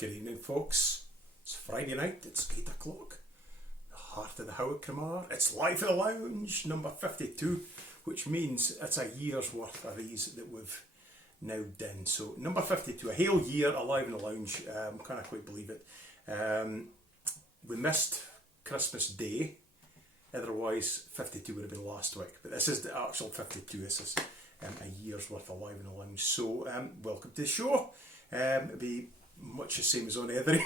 Good evening, folks. It's Friday night, it's 8 o'clock. The heart of the Howickamar. It's live at the lounge, number 52, which means it's a year's worth of these that we've now done. So, number 52, a whole year alive in the lounge. Can't quite believe it. We missed Christmas Day. Otherwise, 52 would have been last week. But this is the actual 52. This is a year's worth alive in the lounge. So, welcome to the show. It'll be much the same as on every.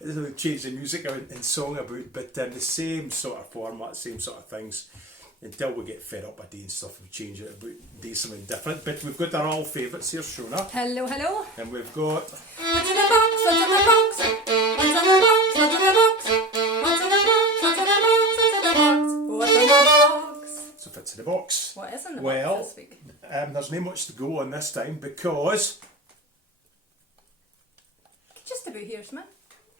We've changed the music and song about, but the same sort of format, same sort of things. Until we get fed up by doing stuff, we change it about, do something different. But we've got our all favourites here, Shona. Hello, hello. And we've got. What's in the box? What's in the box? What's in the box? What's in the box? What's in the box? What's in the box? What's in the box? What's in the box? So fits in the box. What is in the box this week? There's not much to go on this time because. Just about here, man.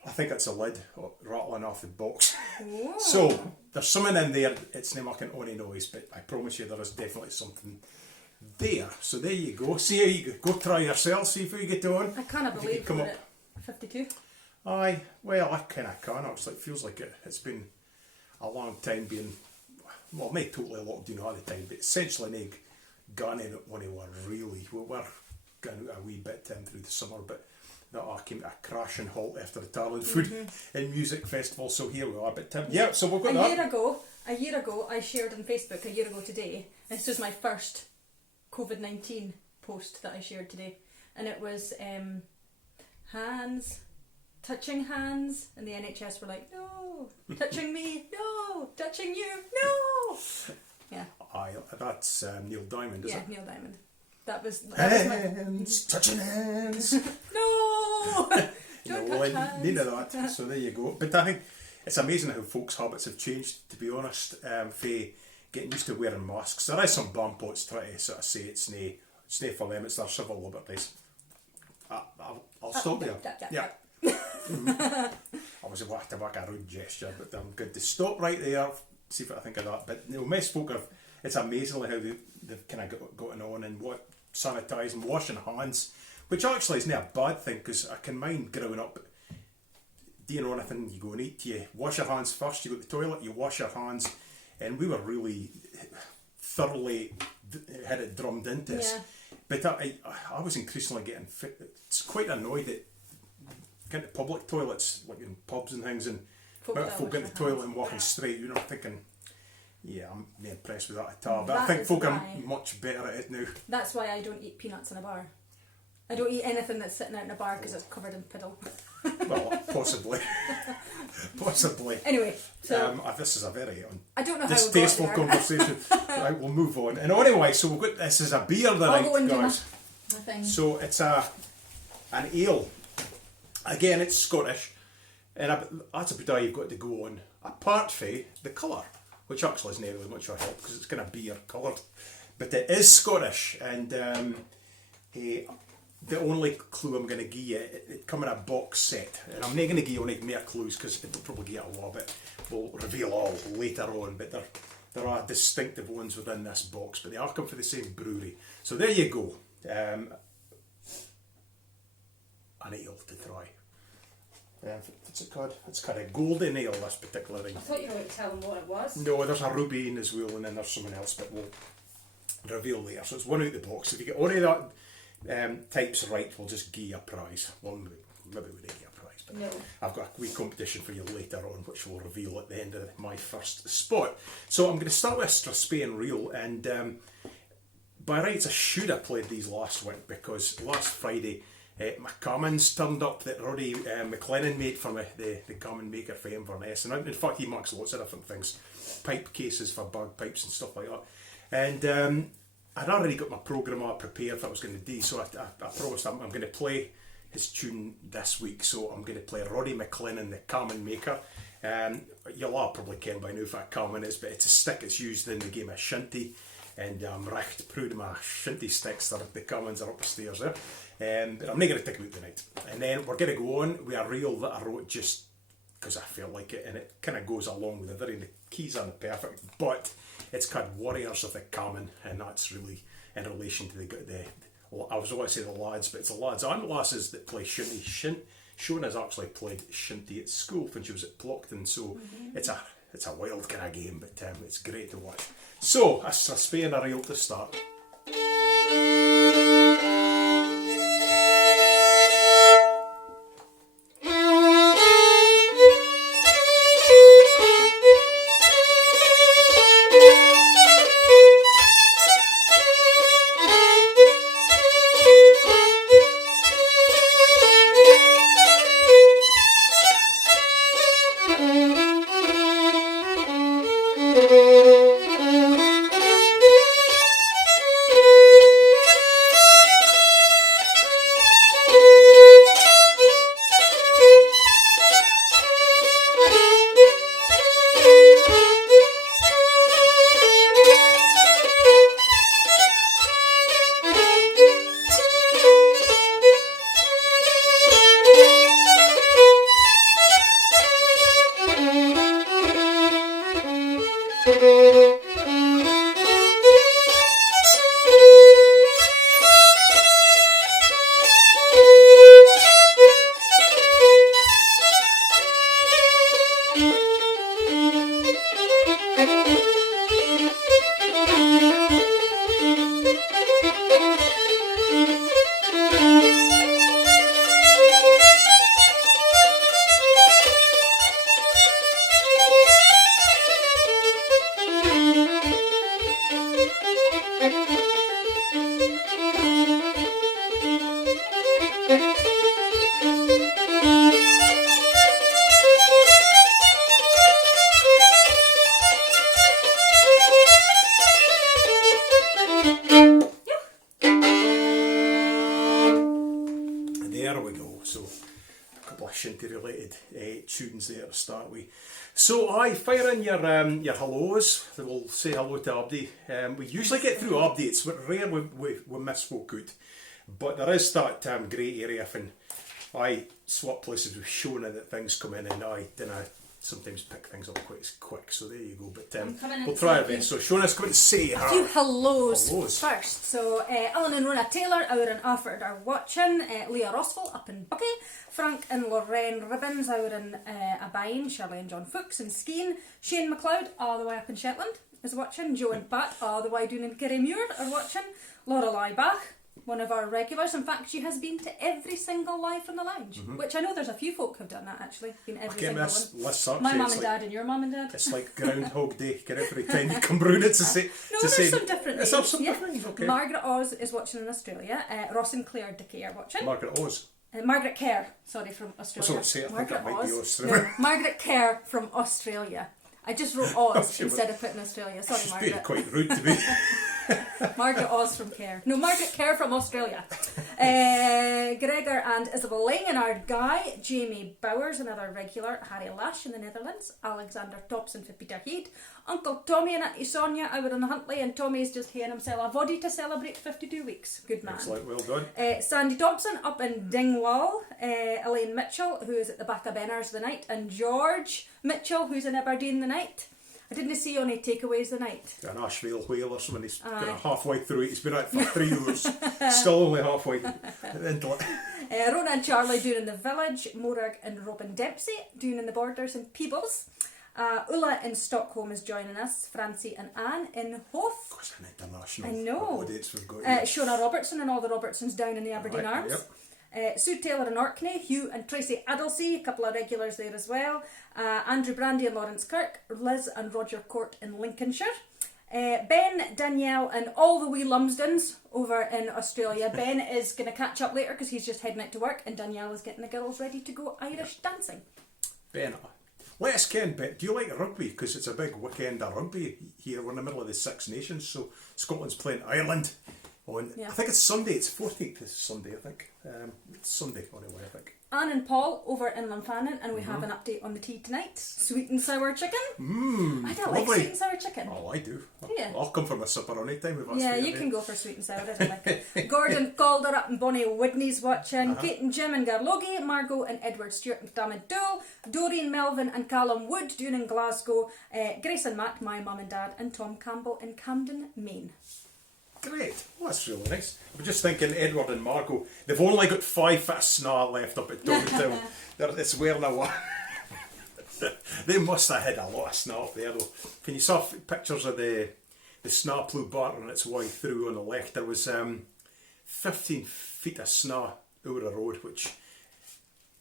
I think it's a lid rattling off the box. Whoa. So, there's something in there, it's not making any noise, but I promise you there is definitely something there. So there you go. See how you go try yourself, see if you get on. I can't believe we're at 52. Aye, well I kind of can actually. It feels like it's been a long time being, well not totally locked down all the time, but essentially not gone in it when we were really, we were going out a wee bit through the summer, but that all came to a crashing halt after the Tarlin Food and Music Festival, so here we are. But yeah, so we've got that. A year ago, I shared on Facebook, a year ago today, this was my first COVID-19 post that I shared today, and it was touching hands, and the NHS were like, no, touching me, no, touching you, no. Yeah. Aye, that's Neil Diamond, is it? Yeah, Neil Diamond. That was hands, touching hands. No! Don't touch hands. Neither that. So there you go. But I think it's amazing how folks' habits have changed, to be honest, for getting used to wearing masks. There is some bampots trying to sort of say it's no for them, it's their civil liberties. I'll stop there. Yeah. I was about to make a rude gesture, but I'm going to stop right there, see what I think of that. But most folk have, it's amazingly how they've kind of gotten on and what sanitising, washing hands, which actually isn't a bad thing, because I can mind growing up, do you know anything, you go and eat, you wash your hands first, you go to the toilet, you wash your hands, and we were really thoroughly had it drummed into us. Yeah. But I was increasingly getting fit. It's quite annoyed at kind of public toilets, like in pubs and things, and folk in the toilet and walking straight, you know, thinking, yeah, I'm not impressed with that at all. But I think folk are much better at it now. That's why I don't eat peanuts in a bar. I don't eat anything that's sitting out in a bar because it's covered in piddle. Well, possibly. Possibly. Anyway, so... this is a very I don't know how distasteful conversation. Right, we'll move on. And anyway, so we've got, this is a beer tonight, guys. So it's an ale. Again, it's Scottish. And that's about all you've got to go on. Apart from the colour, which actually isn't really much of a help because it's kind of beer coloured. But it is Scottish, and the only clue I'm going to give you, it come in a box set, and I'm not going to give you any more clues because it'll probably get a lot of it. We'll reveal all later on, but there are distinctive ones within this box, but they all come from the same brewery. So there you go. An ale to try. What's it called? It's called a golden ale, this particular thing. I thought you were going to tell them what it was. No, there's a ruby in as well, and then there's someone else, but we'll reveal later. So it's one out of the box. If you get any of that types right, we'll just give you a prize. Well, maybe we don't give you a prize, but no. I've got a wee competition for you later on, which we'll reveal at the end of my first spot. So I'm going to start with Strathspey Real, and by rights I should have played these last week, because last Friday McCammons turned up that Roddy McLennan made for me, the common maker for Inverness, and in fact he makes lots of different things, pipe cases for bagpipes and stuff like that. And I'd already got my programme all prepared for what I was going to do, so I promised I'm going to play his tune this week. So I'm going to play Roddy McLennan, the common maker. You'll all probably ken by now what a common is, but it's a stick that's used in the game of shinty, and I'm recht proud of my shinty sticks. The commons are upstairs there. But I'm not going to take them out tonight. And then we're going to go on with a reel that I wrote just because I felt like it, and it kind of goes along with the keys aren't perfect, but it's called Warriors of the Common, and that's really in relation to the I was going to say the lads, but it's the lads and lasses that play shinty. Shona's actually played shinty at school when she was at Plockton, so it's a wild kind of game, but it's great to watch. So, a spay and a reel to start. Tunes there to start with. So fire in your hellos. We'll say hello to Abdi. We usually get through Abdi. It's rare we miss folk out, but there is that grey area when I swap places with Shona that things come in and I sometimes pick things up quite quick. So there you go. But we'll try our best. So Shona's going to say a few hellos first. So Alan and Rona Taylor out in Alford are watching. Leah Rossville up in Bucky. Frank and Lorraine Ribbons out in Abine. Shirley and John Fuchs in Skene. Shane McLeod all the way up in Shetland is watching. Joe and Pat all the way down in Kirriemuir are watching. Laura Bach, one of our regulars. In fact, she has been to every single live from the lounge, which I know there's a few folk who've done that actually. Been every single one. My mum and dad and your mum and dad. It's like Groundhog Day. Get every time you come round it to say. No, there's some different names. There's some different names. Okay. Margaret Oz is watching in Australia. Ross and Claire Dickey are watching. Margaret Oz. Margaret Kear, sorry, from Australia. Margaret Kear from Australia. I just wrote Oz instead of putting Australia. Sorry, Margaret. Being quite rude to me. Margaret Oz from Kear. No, Margaret Kear from Australia. Gregor and Isabel Ling and our guy. Jamie Bowers, another regular. Harry Lash in the Netherlands. Alexander Thompson for Peterhead. Uncle Tommy and Auntie Sonia out in Huntly, and Tommy's just here himself a body to celebrate 52 weeks. Good man. Excellent, well done. Sandy Thompson up in Dingwall. Elaine Mitchell, who is at the back of Benners the night, and George Mitchell, who's in Aberdeen the night. I didn't see any takeaways the night. An Ashville whale or something. He's halfway through it. He's been out for 3 years. Still only halfway into it. Rona and Charlie doing in the village. Morag and Robin Dempsey doing in the Borders in Peebles. Ulla in Stockholm is joining us. Francie and Anne in Hof. Of course, an international. I know. Dates we've got Shona Robertson and all the Robertsons down in the Aberdeen Arms. Yep. Sue Taylor in Orkney, Hugh and Tracy Adelsey, a couple of regulars there as well. Andrew Brandy and Lawrence Kirk, Liz and Roger Court in Lincolnshire. Ben, Danielle and all the wee Lumsdens over in Australia. Ben is going to catch up later because he's just heading out to work, and Danielle is getting the girls ready to go Irish dancing. Ben, let us ken, do you like rugby? Because it's a big weekend of rugby here. We're in the middle of the Six Nations, so Scotland's playing Ireland on, I think it's Sunday, it's 14th is Sunday, I think. It's Sunday, anyway, I think. Anne and Paul over in Lunfannon, and we have an update on the tea tonight. Sweet and sour chicken. I don't like sweet and sour chicken. Oh, I do. I'll come for my supper on any time. You can go for sweet and sour, I don't like it. Gordon Calder up in Bonnie Whitney's watching. Kate and Jim and Garlogie. Margot and Edward Stewart and Dammit Dole. Doreen Melvin and Callum Wood doing in Glasgow. Grace and Matt, my mum and dad, and Tom Campbell in Camden, Maine. Great. Well, that's really nice. I'm just thinking Edward and Margot, they've only got 5 foot of snow left up at Donaldson. It's wearing a lot. They must have had a lot of snow up there though. Can you saw pictures of the snow plough bartering its way through on the left? There was 15 feet of snow over the road, which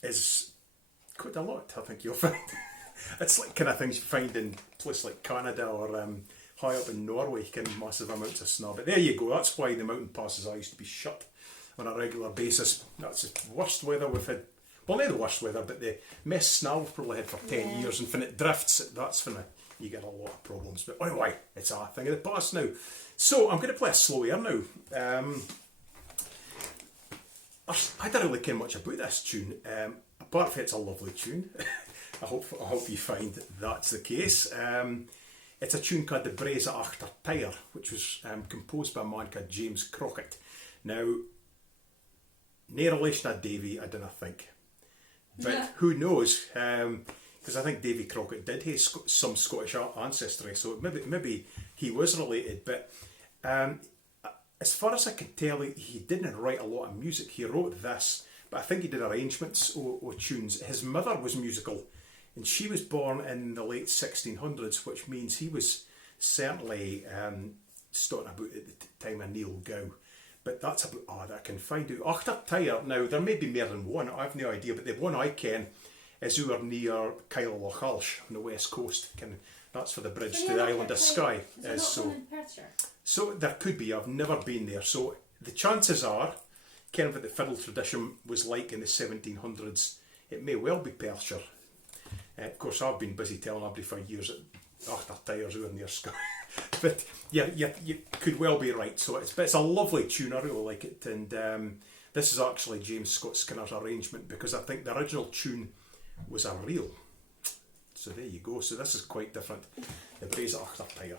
is quite a lot, I think you'll find. It's like kind of things you find in places like Canada or high up in Norway, kind of massive amounts of snow. But there you go, that's why the mountain passes I used to be shut on a regular basis. That's the worst weather we've had. Well, not the worst weather, but the mess snow we've probably had for 10 years, and when it drifts, that's when you get a lot of problems. But anyway, it's a thing of the past now. So I'm going to play a slow air now. I don't really care much about this tune, apart from it's a lovely tune. I hope you find that's the case. It's a tune called the Brezza Tire, which was composed by a man called James Crockett. Now, no relation to Davy, I don't think. But who knows? Because I think Davy Crockett did have some Scottish ancestry, so maybe he was related. But as far as I can tell, he didn't write a lot of music. He wrote this, but I think he did arrangements or tunes. His mother was musical, and she was born in the late 1600s, which means he was certainly starting about at the time of Neil Gow. But that's about all that I can find out. Untitled Tire, now there may be more than one, I have no idea, but the one I ken is over near Kyle Loch Alsh on the west coast. That's for the bridge to the island of Skye. So there could be, I've never been there. So the chances are, kind of what the fiddle tradition was like in the 1700s, it may well be Perthshire. Of course, I've been busy telling everybody for years that Untitled Tire's over near Skye. But yeah, you could well be right. So it's a lovely tune. I really like it, and this is actually James Scott Skinner's arrangement, because I think the original tune was a reel. So there you go. So this is quite different. The Brezza Tire.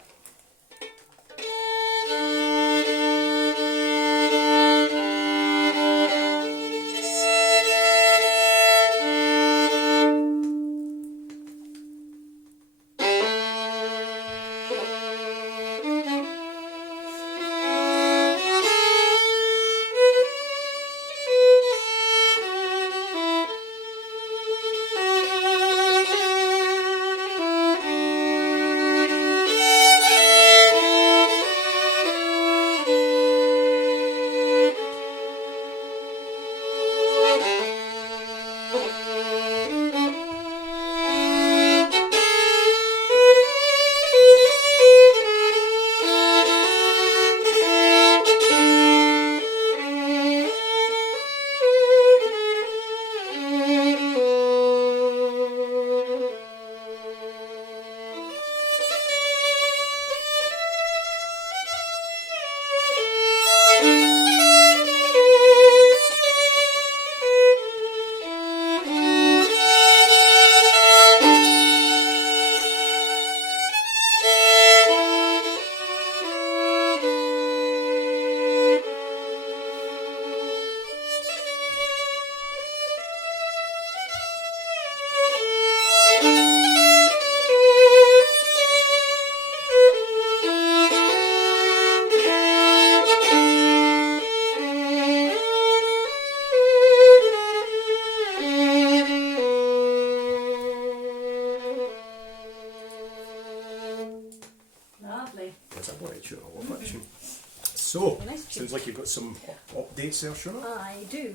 So, sounds like you've got some updates there, Shona. I do.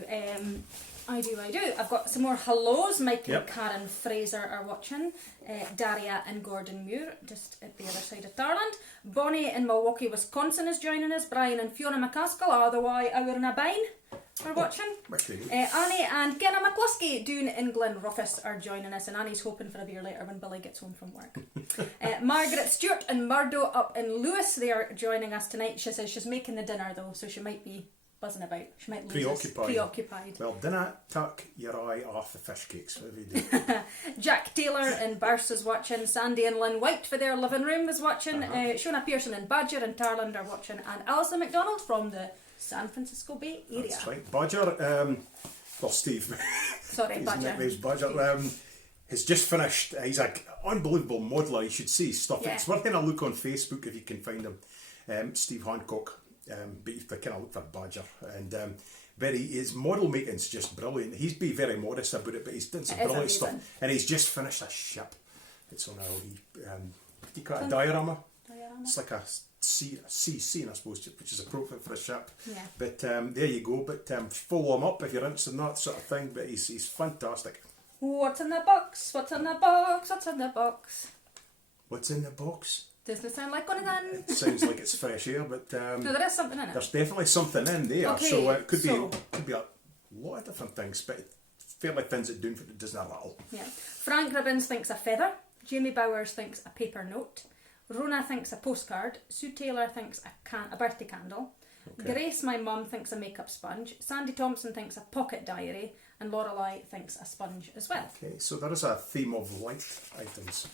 I've got some more hellos. Mike and Karen Fraser are watching. Daria and Gordon Muir, just at the other side of Darland. Bonnie in Milwaukee, Wisconsin is joining us. Brian and Fiona McCaskill, all the way over in Abine, are watching. Annie and Kenna McCluskey down in Glenrothes are joining us, and Annie's hoping for a beer later when Billy gets home from work. Margaret Stewart and Murdo up in Lewis, they are joining us tonight. She says she's making the dinner though, so she might be buzzing about. She might lose preoccupied. Well, dinna tuck your eye off the fish cakes, whatever you do. Jack Taylor in Burse is watching. Sandy and Lynn White for their living room is watching. Shona Pearson in Badger and Tarland are watching, and Alison McDonald from the San Francisco Bay area. That's right. Badger, well, Steve. Sorry, his Badger. nickname's Badger. Has just finished. He's an unbelievable modeller. You should see his stuff. Yeah. It's worth having a look on Facebook if you can find him. Steve Hancock. but you kind of look for Badger. And but his model making's just brilliant. He's been very modest about it, but he's done some brilliant stuff. And he's just finished a ship. It's on what do you call it, a diorama? It's like a sea scene, I suppose, which is appropriate for a ship. Yeah. But there you go. But follow him up if you're interested in that sort of thing. But he's fantastic. What's in the box? What's in the box? What's in the box? What's in the box? Doesn't it sound like one of them? It sounds like it's fresh air, but no, there is something in it. there's definitely something in there. Okay, so it could be a lot of different things, but fairly thins it down for it doesn't rattle. Yeah. Frank Ribbons thinks a feather. Jamie Bowers thinks a paper note. Rona thinks a postcard. Sue Taylor thinks a birthday candle. Okay. Grace, my mum, thinks a makeup sponge. Sandy Thompson thinks a pocket diary. And Lorelei thinks a sponge as well. Okay, so there is a theme of light items.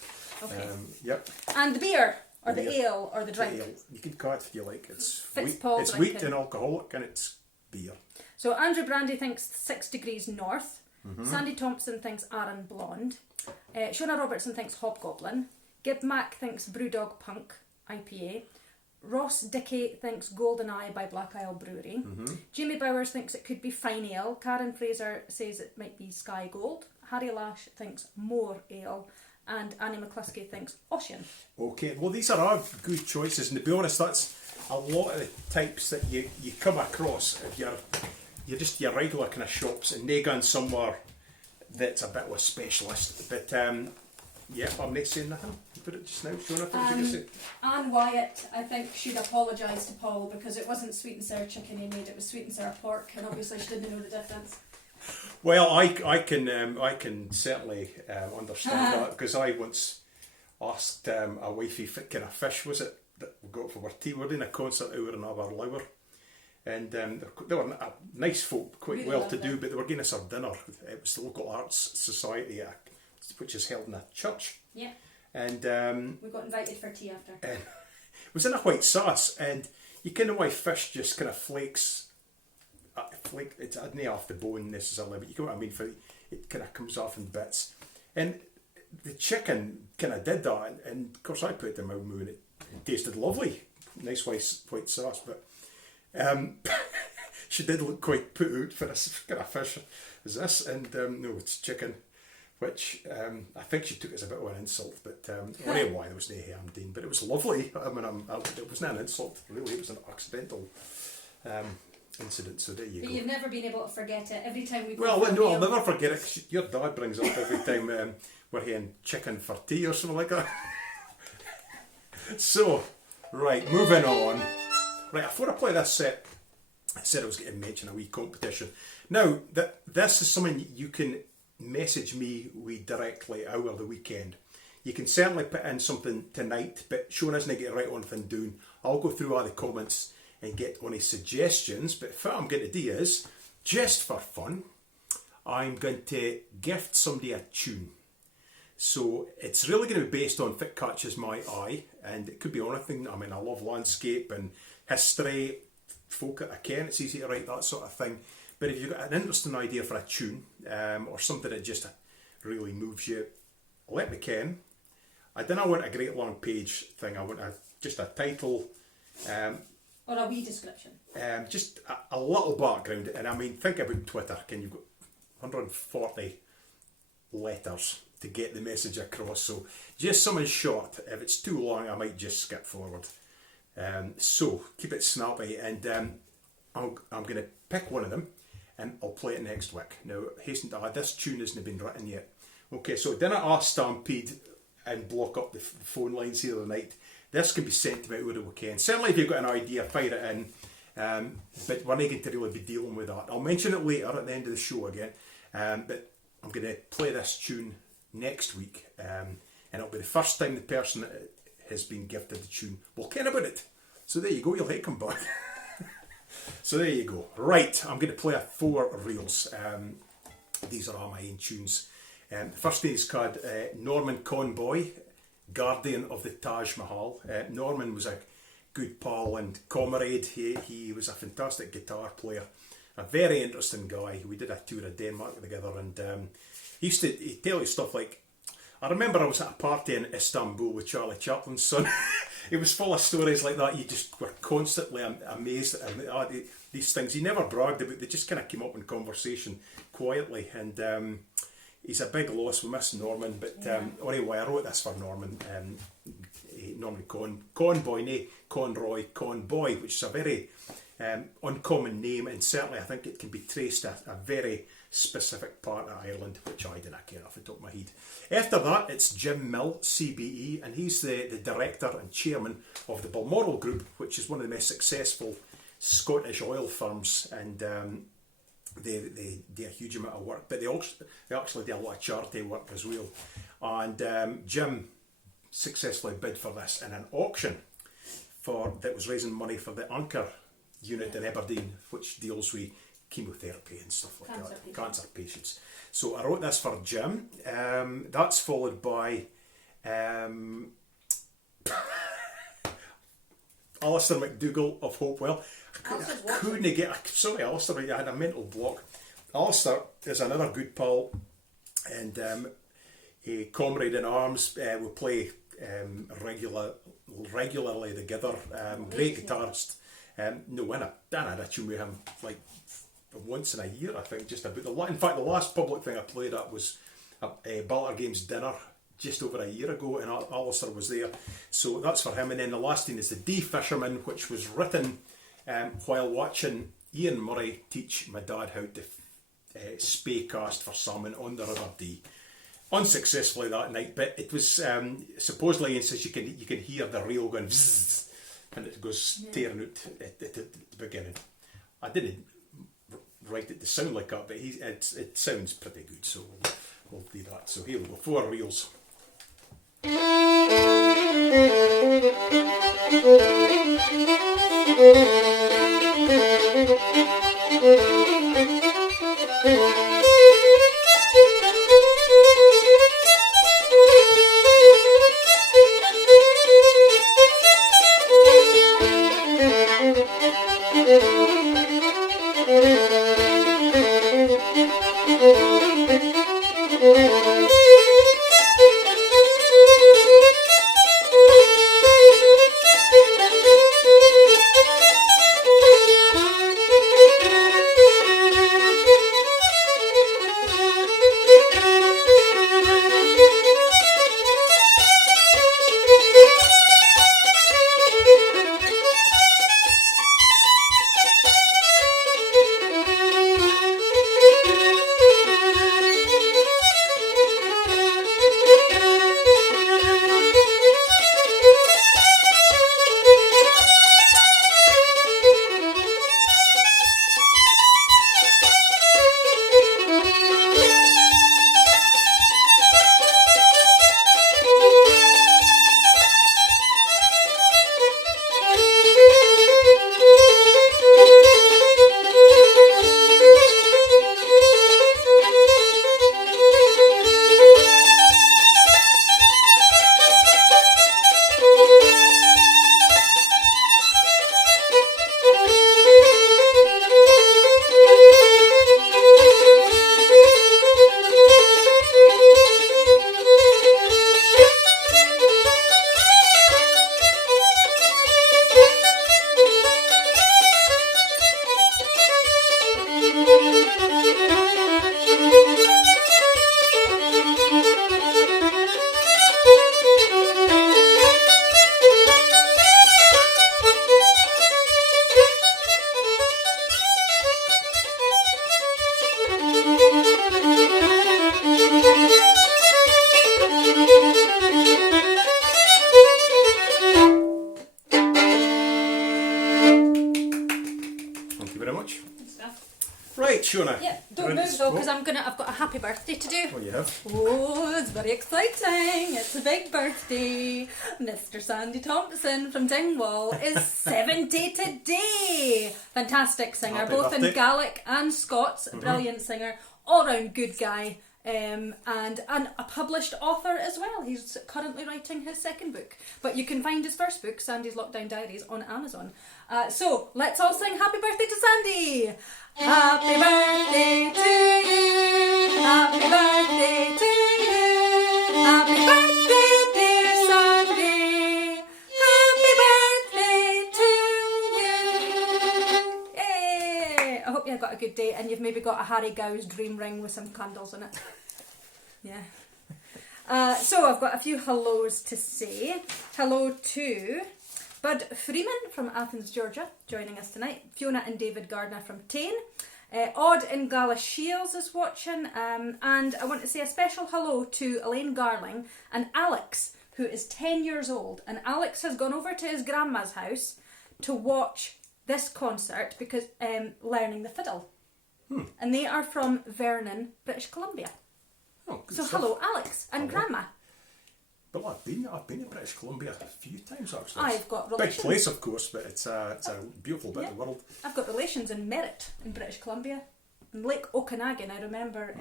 Okay. Yep. And the beer, or the ale, or the drink. The ale. You can call it if you like. It's Fitzpaul wheat and alcoholic, and it's beer. So Andrew Brandy thinks 6 degrees north. Sandy Thompson thinks Aaron Blonde. Shona Robertson thinks Hobgoblin. Gib Mac thinks Brewdog Punk IPA. Ross Dickey thinks Golden Eye by Black Isle Brewery. Jamie Bowers thinks it could be Fine Ale. Karen Fraser says it might be Sky Gold. Harry Lash thinks More Ale. And Annie McCluskey thinks Ocean. Okay, well these are all good choices, and to be honest, that's a lot of the types that you come across if you're just your regular kind of shops, and they gone somewhere that's a bit of a specialist. But yeah, I'm not saying nothing. You put it just now, Shona, what did you say? Anne Wyatt, I think, should apologise to Paul because it wasn't sweet and sour chicken he made, it was sweet and sour pork, and obviously she didn't know the difference. Well, I can certainly understand that, because I once asked a wifey what kind of fish was it that we got for our tea. We were doing a concert out in Aberlour, and they were nice folk, quite Really well to lovely. do, but they were giving us our dinner. It was the local arts society, which is held in a church. Yeah. And we got invited for tea after. it was in a white sauce, and you kind of why fish just kind of flakes. It's not off the bone necessarily, but you know what I mean. It kind of comes off in bits, and the chicken kind of did that, and of course I put it in my mouth and it tasted lovely, nice white sauce. But she did look quite put out for this kind of fish as this, and no, it's chicken, which I think she took as a bit of an insult. But I don't know why there was no ham, Dean, but it was lovely. I mean, it wasn't an insult really; it was an accidental. Incident, so there you go. But you've never been able to forget it every time we go. Well, no, I'll never forget it. 'Cause your dad brings it up every time we're having chicken for tea or something like that. So, right, moving on. Right, before I play this set, I said I was going to mention a wee competition. Now, this is something you can message me directly over the weekend. You can certainly put in something tonight, but Shona isn't going to write anything down. I'll go through all the comments and get any suggestions, but what I'm going to do is, just for fun, I'm going to gift somebody a tune. So it's really going to be based on what catches my eye, and it could be anything. I mean, I love landscape and history, folk that I can, it's easy to write that sort of thing. But if you've got an interesting idea for a tune, or something that just really moves you, let me ken. I don't want a great long page thing, I want just a title, or a wee description. Just a little background, and I mean, think about Twitter. Can you got 140 letters to get the message across? So just something short. If it's too long, I might just skip forward. So keep it snappy, and I'm going to pick one of them, and I'll play it next week. Now, hasten to add, this tune hasn't been written yet. Okay, so didn't ask Stampede and block up the phone lines here tonight. This can be sent to me over the weekend. Certainly if you've got an idea, fire it in. But we're not going to really be dealing with that. I'll mention it later at the end of the show again. But I'm going to play this tune next week. And it'll be the first time the person that has been gifted the tune will care about it. So there you go, you'll hate come back. So there you go. Right, I'm going to play 4 reels. These are all my own tunes. The first thing is called Norman Conboy, Guardian of the Taj Mahal. Norman was a good pal and comrade. He was a fantastic guitar player, a very interesting guy. We did a tour of Denmark together, and he used to tell you stuff like, I remember I was at a party in Istanbul with Charlie Chaplin's son, it was full of stories like that. You just were constantly amazed at these things. He never bragged about. They just kind of came up in conversation quietly, and he's a big loss. We miss Norman, but anyway, I wrote this for Norman. Norman Conboy, nay, Conroy Conboy, which is a very uncommon name, and certainly I think it can be traced to a very specific part of Ireland, which I didn't care off the top of my head. After that, it's Jim Mill, CBE, and he's the director and chairman of the Balmoral Group, which is one of the most successful Scottish oil firms, and they do a huge amount of work, but they actually do a lot of charity work as well. And Jim successfully bid for this in an auction that was raising money for the Anchor unit in Aberdeen, which deals with chemotherapy and stuff like that, cancer patients. So I wrote this for Jim. That's followed by Alistair McDougall of Hopewell. I couldn't get. Sorry, Alistair, I had a mental block. Alistair is another good pal and a comrade in arms. We play regularly together. Great guitarist. No, I had a tune with him like once in a year, I think, just about. In fact, the last public thing I played at was a Balter Games dinner just over a year ago, and Alistair was there. So that's for him. And then the last thing is The Dee Fisherman, which was written while watching Ian Murray teach my dad how to spay cast for salmon on the River Dee. Unsuccessfully that night, but it was supposedly, Ian says you can hear the reel going zzz, and it goes tearing out at the beginning. I didn't write it to sound like that, but it sounds pretty good, so we'll do that. So here we go, 4 reels. Right, Shona. Yeah, don't move though, because I've got a happy birthday to do. Oh, you have? Oh, it's very exciting. It's a big birthday. Mr. Sandy Thompson from Dingwall is 70 today. Fantastic singer, Happy both birthday. in Gaelic and Scots. Brilliant singer, all round good guy. And a published author as well. He's currently writing his second book. But you can find his first book, Sandy's Lockdown Diaries, on Amazon. So let's all sing happy birthday to Sandy. Happy birthday to you. Happy birthday to you. Happy birthday, dear Sandy. Happy day and you've maybe got a Harry Gow's dream ring with some candles in it. Yeah. So I've got a few hellos to say. Hello to Bud Freeman from Athens, Georgia, joining us tonight. Fiona and David Gardner from Tain. Odd in Galashiels is watching. And I want to say a special hello to Elaine Garling and Alex, who is 10 years old. And Alex has gone over to his grandma's house to watch this concert because learning the fiddle. And they are from Vernon, British Columbia. Oh, good so stuff. Hello Alex and Grandma. Well, I've been to British Columbia a few times actually. I've got relations. Big place, of course, but it's a beautiful bit of the world. I've got relations in Merritt in British Columbia. In Lake Okanagan, I remember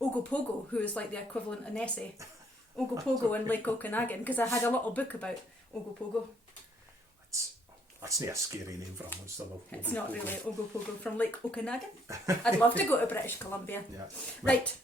Ogopogo, who is like the equivalent of Nessie. Ogopogo in Lake Okanagan, because I had a little book about Ogopogo. That's not a scary name for a monster though. It's not really Ogopogo from Lake Okanagan. I'd love to go to British Columbia. Yeah. Right.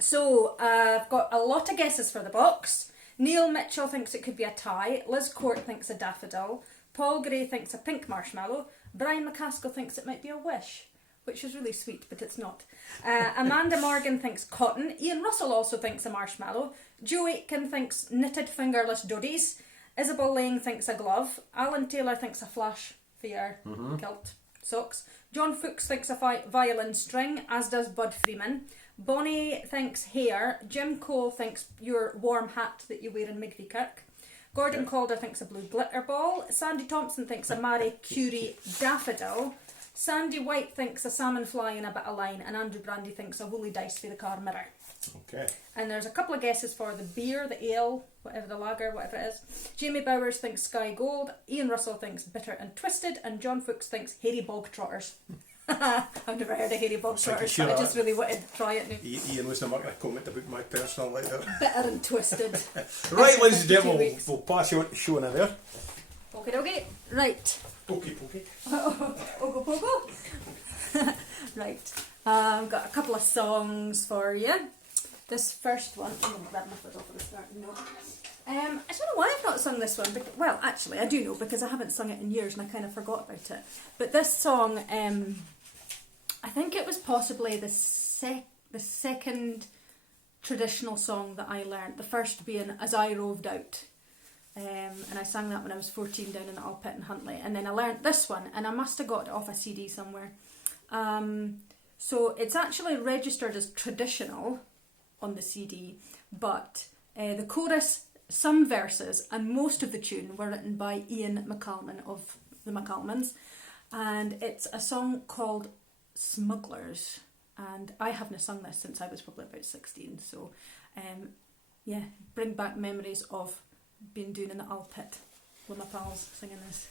So I've got a lot of guesses for the box. Neil Mitchell thinks it could be a tie. Liz Court thinks a daffodil. Paul Gray thinks a pink marshmallow. Brian McCaskill thinks it might be a wish, which is really sweet, but it's not. Amanda Morgan thinks cotton. Ian Russell also thinks a marshmallow. Joe Aitken thinks knitted fingerless doddies. Isabel Lang thinks a glove. Alan Taylor thinks a flash for your kilt socks. John Fuchs thinks a violin string, as does Bud Freeman. Bonnie thinks hair. Jim Cole thinks your warm hat that you wear in Migby Kirk. Gordon Calder thinks a blue glitter ball. Sandy Thompson thinks a Marie Curie daffodil. Sandy White thinks a salmon fly and a bit of line. And Andrew Brandy thinks a woolly dice for the car mirror. Okay. And there's a couple of guesses for the beer, the ale, whatever the lager, whatever it is. Jamie Bowers thinks sky gold. Ian Russell thinks bitter and twisted. And John Fuchs thinks hairy bog trotters. I've never heard of hairy bog trotters, but I just really wanted to try it now. Ian was not making a comment about my personal like that. Bitter and twisted. Right, ladies and gentlemen, we'll pass you on to Shona there. Okay. Right. Pokey. Ogo pogo. Right. I've got a couple of songs for you. This first one, I'm going to grab my fiddle for the start. No. I don't know why I've not sung this one. Well, actually, I do know because I haven't sung it in years and I kind of forgot about it. But this song, I think it was possibly the second traditional song that I learned. The first being As I Roved Out. And I sang that when I was 14 down in the Alpit in Huntly. And then I learned this one and I must have got it off a CD somewhere. So it's actually registered as traditional on the CD, but the chorus, some verses, and most of the tune were written by Ian McCalman of the McCalmans, and it's a song called Smugglers, and I haven't sung this since I was probably about 16, so bring back memories of being down in the Alpit with my pals singing this.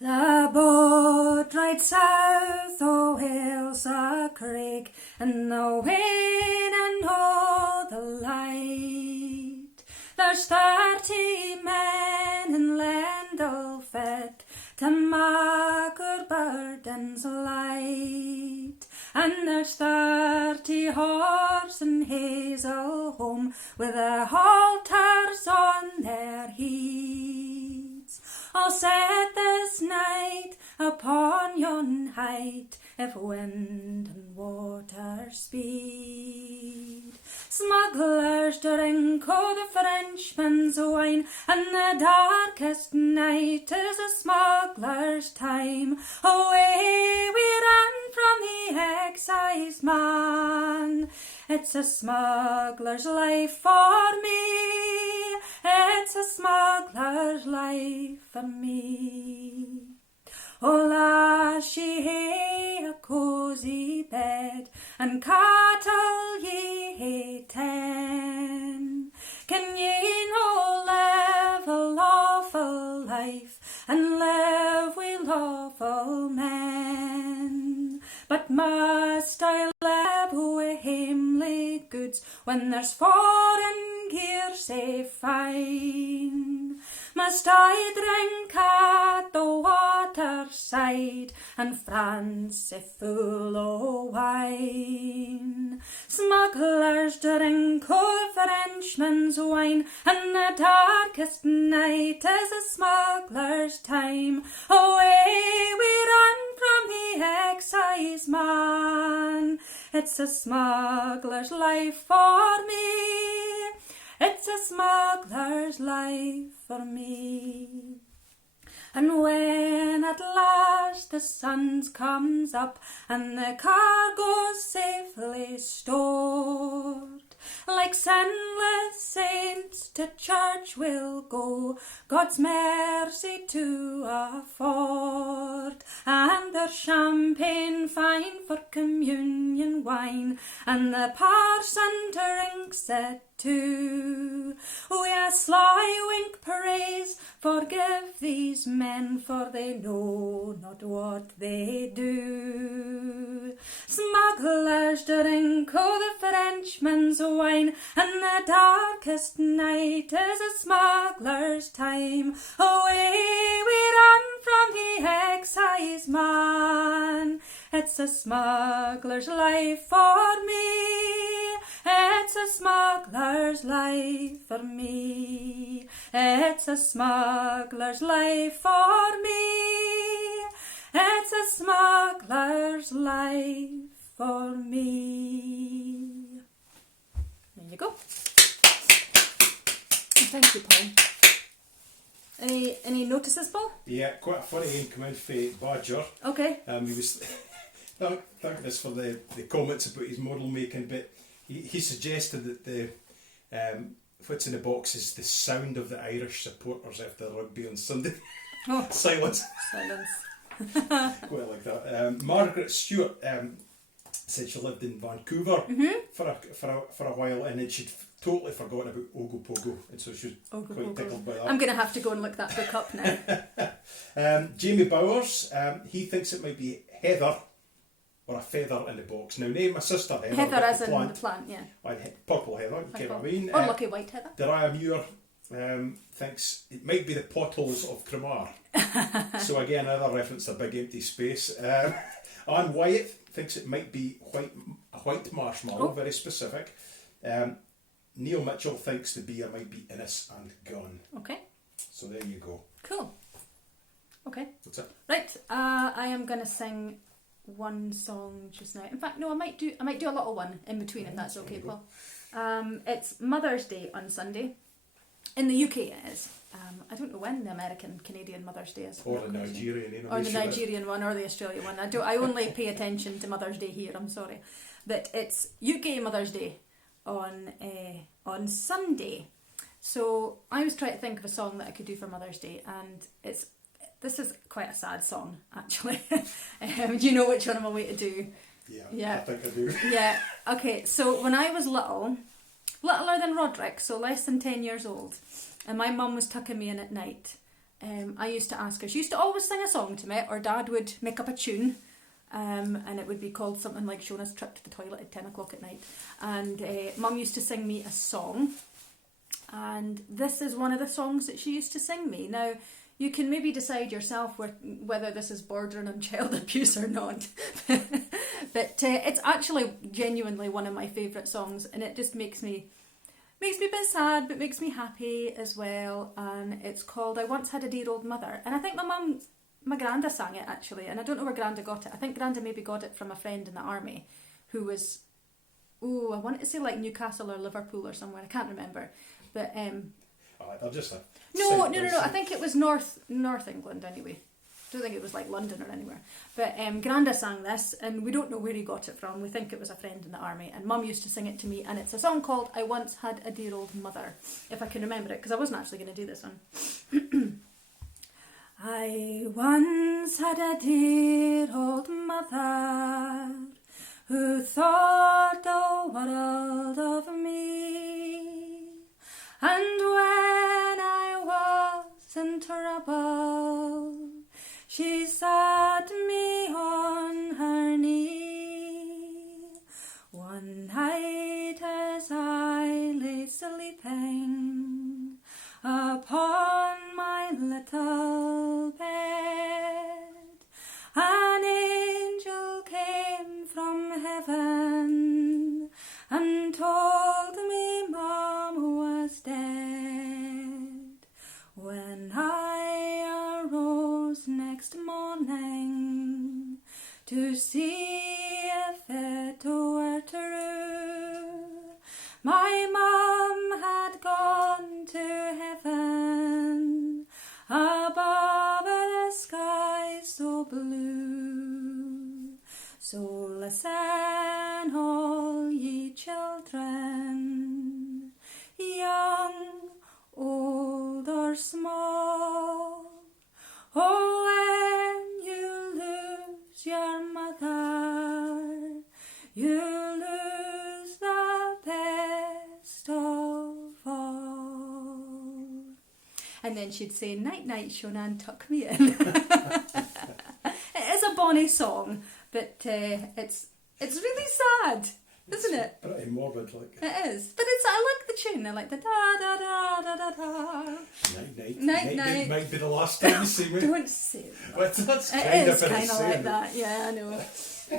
The boat rides south o' Ailsa Craig, and the wind and all the light. There's 30 men in Lendal fit to mak our burdens light. And there's 30 horse in Hazel home with their halters on their heads. I'll set this night upon yon height if wind and water speed. Smugglers drink o' the Frenchman's wine, and the darkest night is a smuggler's time. Away we ran from the excise man. It's a smuggler's life for me. It's a smuggler's life for me. Oh, lassie, hae a cosy bed, and cattle ye hae 10. Can ye no live a lawful life, and live wi' lawful men? But must I live wi' hamely goods, when there's foreign gear sae fine? Must I drink at the waterside, and France sae full o' wine? Smugglers drink o' the Frenchman's wine, and the darkest night is a smuggler's time. Away we run from the excise man. It's a smuggler's life for me. It's a smuggler's life for me. And when at last the sun comes up and the cargo's safely stored, like sinless saints to church we'll go, God's mercy to afford. And there's champagne fine for communion wine, and the parson drinks it too. We a sly wink praise, forgive these men, for they know not what they do. Smugglers drink the Frenchman's wine, and the darkest night is a smuggler's time. Away we run from the excise man. It's a smuggler's life for me. It's a smuggler's life for me. It's a smuggler's life for me. It's a smuggler's life for me. There you go. Thank you, Paul. Any notices, Paul? Yeah, quite a funny one come in for Badger. Okay. He was thank this for the comments about his model making, but he suggested that the what's in the box is the sound of the Irish supporters after rugby on Sunday. Oh. Silence. Quite like that. Margaret Stewart said she lived in Vancouver for a while, and then she'd totally forgotten about Ogopogo, and so she was quite tickled by that. I'm going to have to go and look that book up now. Jamie Bowers, he thinks it might be heather or a feather in the box. Now, name my sister Heather. Heather as in plant. the plant, yeah. Purple heather, you get what I mean? Or lucky white heather. Dariah Muir thinks it might be the potholes of Cremar. So again, another reference to a big empty space. Anne Wyatt thinks it might be a white marshmallow, very specific. Neil Mitchell thinks the beer might be Innis and Gunn. Okay. So there you go. Cool. Okay. That's it. Right. I am going to sing one song just now. In fact, no, I might do a little one in between, if that's okay, Paul. It's Mother's Day on Sunday. In the UK it is. I don't know when the American Canadian Mother's Day is. Or the Nigerian. Or the Nigerian one, or the Australian one. I only pay attention to Mother's Day here, I'm sorry. But it's UK Mother's Day on Sunday. So I was trying to think of a song that I could do for Mother's Day, and this is quite a sad song, actually. Do you know which one I'm away to do? Yeah, I think I do. Yeah, okay, so when I was littler than Roderick, so less than 10 years old, and my mum was tucking me in at night, I used to ask her, she used to always sing a song to me, or Dad would make up a tune, and it would be called something like Shona's Trip to the Toilet at 10 o'clock at night, and Mum used to sing me a song, and this is one of the songs that she used to sing me. Now, you can maybe decide yourself whether this is bordering on child abuse or not. But it's actually genuinely one of my favourite songs, and it just makes me a bit sad, but makes me happy as well. And it's called I Once Had a Dear Old Mother. And I think my granda sang it, actually, and I don't know where granda got it. I think granda maybe got it from a friend in the army who was, I want to say like Newcastle or Liverpool or somewhere, I can't remember. But they're just No. I think it was North England anyway. I don't think it was like London or anywhere. But Granda sang this, and we don't know where he got it from. We think it was a friend in the army, and Mum used to sing it to me, and it's a song called I Once Had a Dear Old Mother, if I can remember it, because I wasn't actually going to do this one. I once had a dear old mother who thought the world of me, and when I was in trouble, she sat me on her knee. One night as I lay sleeping upon my little bed, an angel came from heaven and told me, Mom, to see if it were true. My mum had gone to heaven above the sky so blue. So listen, all ye children, young, old or small. Oh, when you lose your mother, you lose the best of all. And then she'd say, night, night, Shona, and tuck me in. It is a bonny song, but it's really sad, isn't it? Pretty morbid, like. It is, but I like the tune. I like the da da da da da da. Night, night, Night, night. It might be the last time you see me. Don't say that. But that's It kind is of kind of like that. Yeah, I know.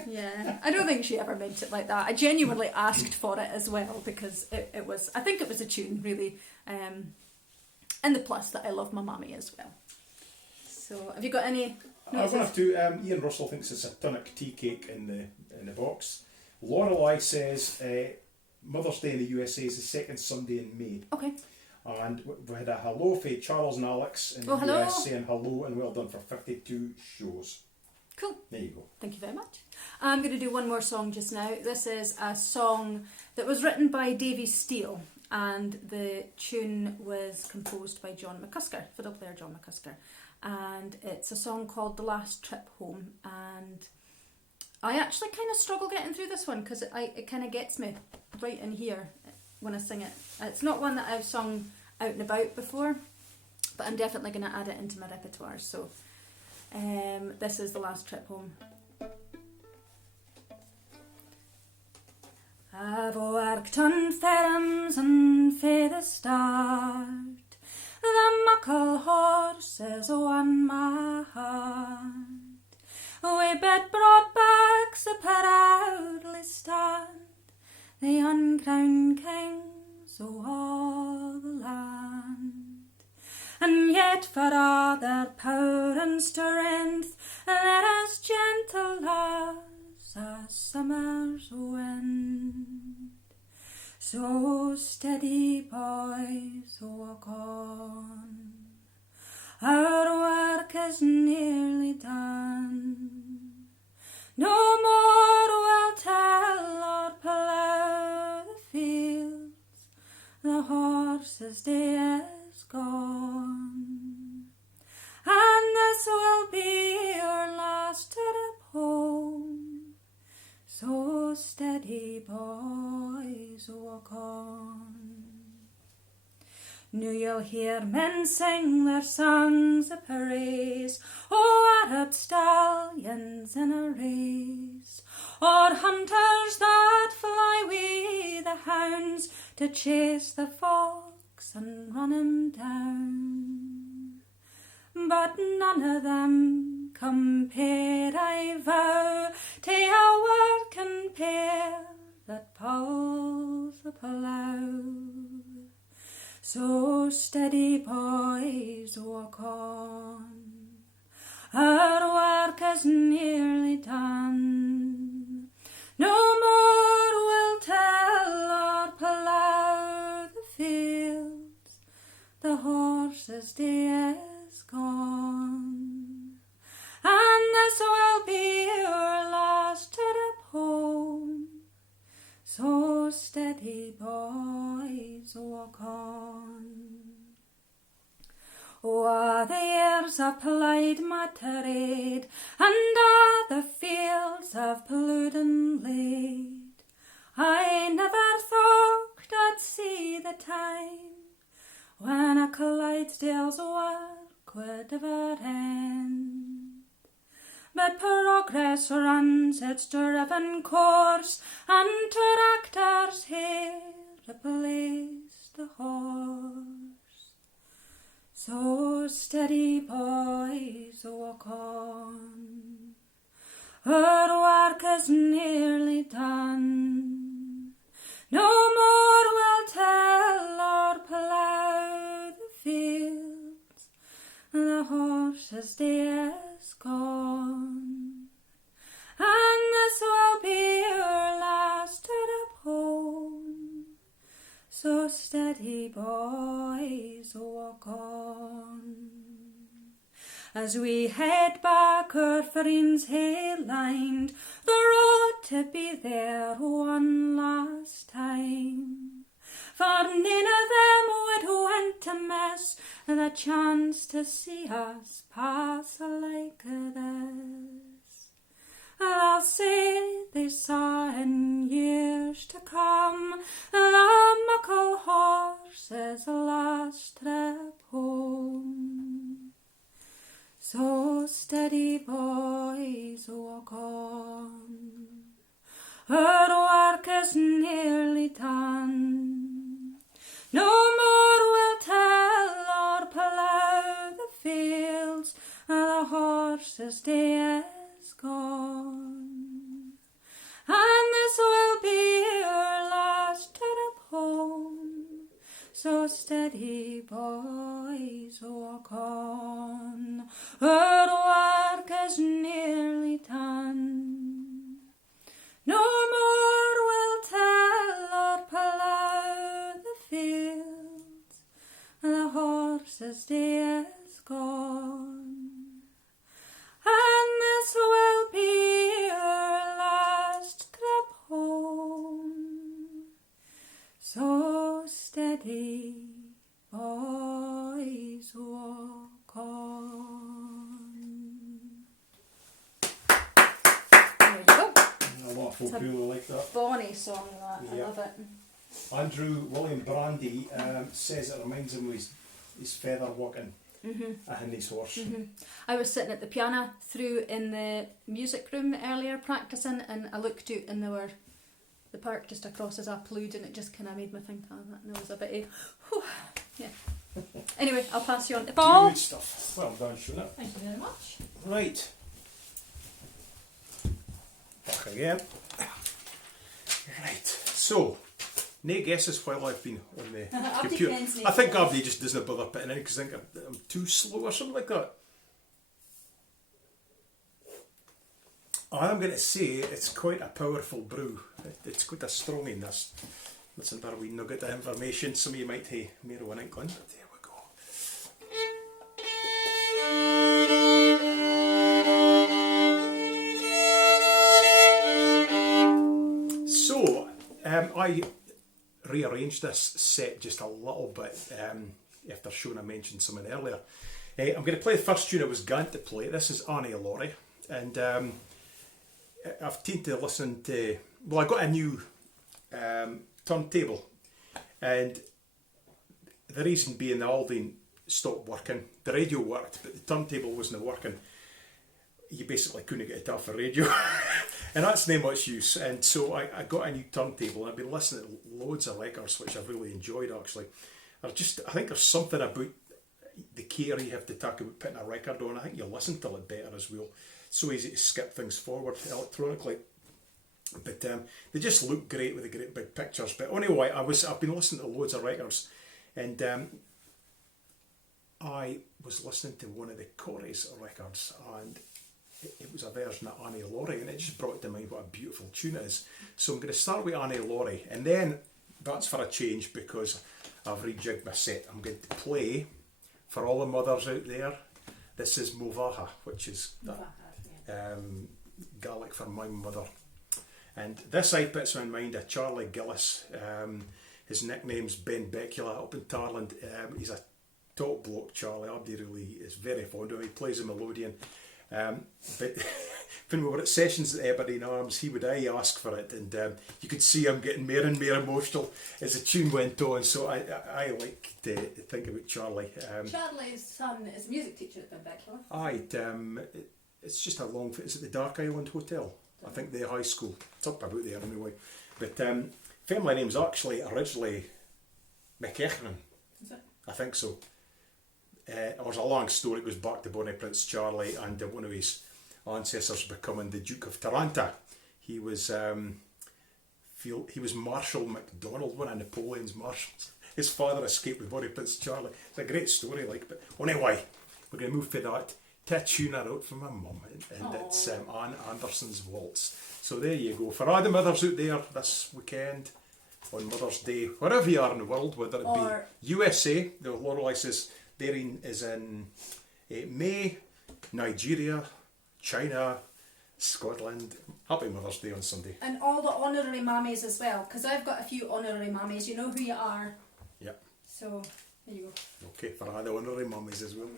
Yeah, I don't think she ever meant it like that. I genuinely asked for it as well because it was. I think it was a tune really, and the plus that I love my mummy as well. So, have you got any? I'm going to have to. Ian Russell thinks it's a tonic tea cake in the box. Lorelei says Mother's Day in the USA is the second Sunday in May. Okay. And we had a hello for Charles and Alex in the hello. US saying hello and well done for 52 shows. Cool. There you go. Thank you very much. I'm going to do one more song just now. This is a song that was written by Davy Steele and the tune was composed by John McCusker, fiddle player John McCusker. And it's a song called The Last Trip Home, and I actually kind of struggle getting through this one because it kind of gets me right in here when I sing it. It's not one that I've sung out and about before, but I'm definitely going to add it into my repertoire. So this is The Last Trip Home. I've worked on ferms and fae the start, the muckle horses won my heart. We bid broad backs proudly stand, the uncrowned kings o' all the land. And yet for all their power and strength, they're as gentle as a summer's wind. So steady, boys, walk on. Our work is nearly done. No more we'll tell or plough the fields. The horses' day is gone. And this will be our last trip home. So steady, boys, walk on. Now you'll hear men sing their songs of praise, O Arab stallions in a race, or hunters that fly wi' the hounds to chase the fox and run him down. But none of them compare, I vow, to a working pair that pulls the plough. So steady, boys, walk on. Our work is nearly done. No more we'll tell or plough the fields. The horses' day is gone. And this will be our last trip home. So steady, boys, walk on. Oh, the years have plied my trade, and the fields have ploughed and laid. I never thought I'd see the time when a Clydesdale's work would ever end. But progress runs its driven course, and tractors here replace the horse. So steady, boys, walk on. Our work is nearly done. No more we'll tell or plough the fields. The horses' day is gone. And steady, boys, walk on. As we head back, our friends hae lined the road to be there one last time. For none of them would want to miss the chance to see us pass like this. They'll say they saw in years to come the muckle horse's last trip home. So steady, boys, walk on. Our work is nearly done. No more we'll tell or plough the fields. The horse's day is gone. And this will be our last trip home. So steady, boys, walk on. Our work is nearly done. No more we'll tell or plough the fields. The horse's day is gone. And this will be our last trip home. So steady, boys, walk on. There you go. A lot of folk It's a really like that. Bonny song, that. I Yeah. love it. Andrew William Brandy says it reminds him of his feather walking a Henry's horse. I was sitting at the piano in the music room earlier practising, and I looked out and the park just across is upload, and it just kind of made me think, that was a bit of, yeah. Anyway, I'll pass you on to Paul. Good stuff. Well done, Shona. Thank you very much. Right. Back again. Right. So, no guesses while I've been on the computer. I think Abdi just doesn't bother putting in because I think I'm too slow or something like that. I'm going to say it's quite a powerful brew. It's quite a strong in this. That's another wee nugget of information. Some of you might have more of an inkling. There we go. So, I rearranged this set just a little bit after Shona mentioned something earlier. I'm going to play the first tune I was going to play. This is Annie Laurie, and I've tended to listen to. Well, I got a new turntable, and the reason being the Aldine stopped working. The radio worked, but the turntable wasn't working. You basically couldn't get it off the radio, and that's not much use. And so I got a new turntable, and I've been listening to loads of records, which I've really enjoyed actually. I think there's something about the care you have to talk about putting a record on. I think you listen to it better as well. It's so easy to skip things forward electronically. But they just look great with the great big pictures. But anyway, I've been listening to loads of records, and I was listening to one of the Corey's records, and it was a version of Annie Laurie, and it just brought to mind what a beautiful tune it is. So I'm going to start with Annie Laurie, and then that's for a change because I've rejigged my set. I'm going to play for all the mothers out there. This is Movaha, which is Gaelic for my mother. And this I puts me in mind of Charlie Gillis. His nickname's Ben Becula up in Tarland. He's a top bloke, Charlie. Abdi really is very fond of him. He plays a melodeon. But when we were at sessions at Aberdeen Arms, he would ask for it, and you could see him getting more and more emotional as the tune went on. So I like to think about Charlie. Charlie's son is a music teacher at Benbecula. It's just a long. Is it the Dark Island Hotel? I think the high school. It's up about there anyway. But family name's actually originally McEachran. Is it? I think so. It was a long story. It goes back to Bonnie Prince Charlie and one of his ancestors becoming the Duke of Taranta. He was Marshal MacDonald, one of Napoleon's marshals. His father escaped with Bonnie Prince Charlie. It's a great story, but anyway, we're going to move for that. To a tune I wrote for my mum, and it's Anne Anderson's Waltz. So there you go. For all the mothers out there this weekend, on Mother's Day, wherever you are in the world, whether it Or- be USA, the Lorelei says is in May, Nigeria, China, Scotland. Happy Mother's Day on Sunday. And all the honorary mammies as well, because I've got a few honorary mammies. You know who you are. Yep. So, there you go. Okay, for all the honorary mummies as well.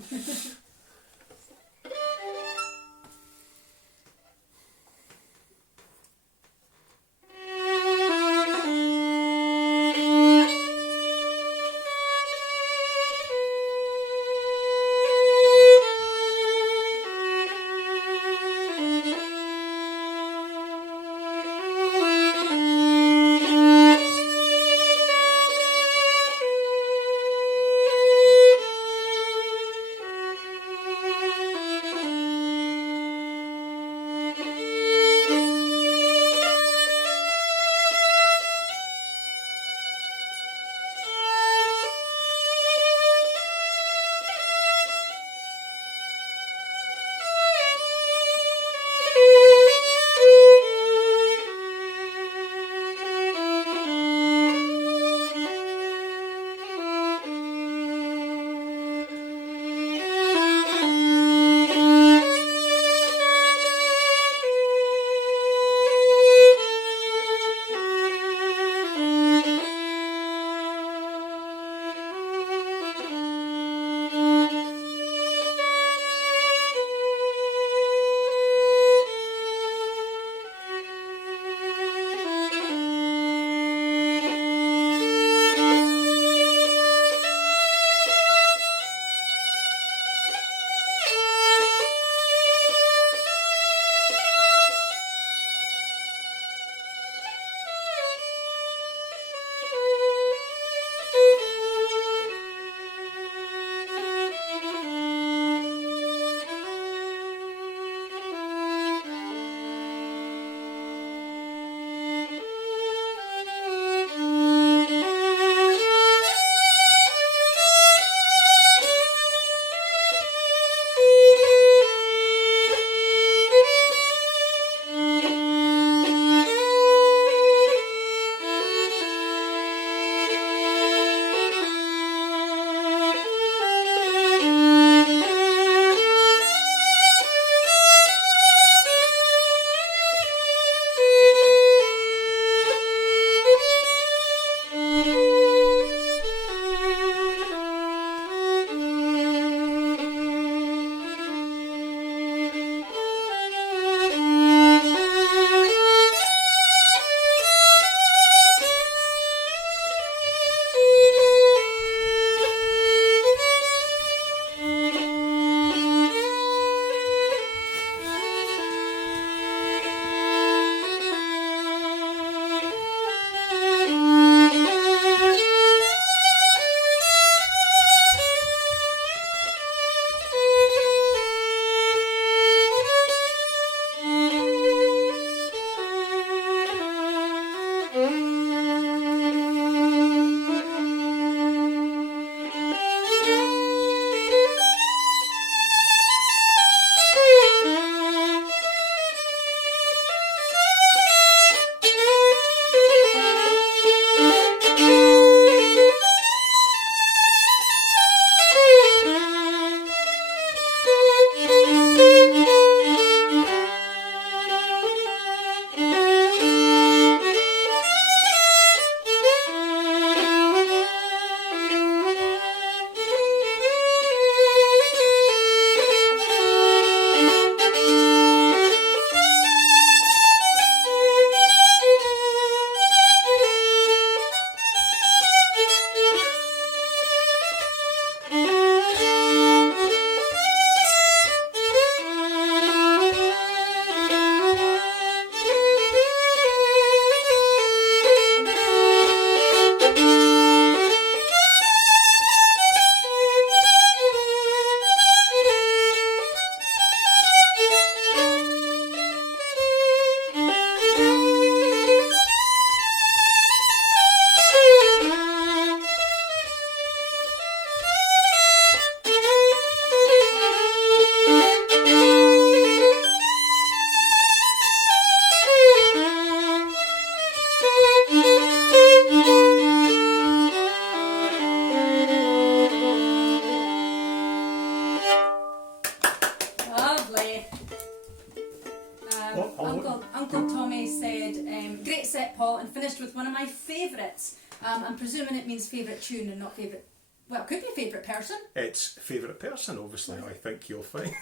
set, Paul, and finished with one of my favourites. I'm presuming it means favourite tune and not favourite... Well, it could be favourite person. It's favourite person, obviously. I think you'll find.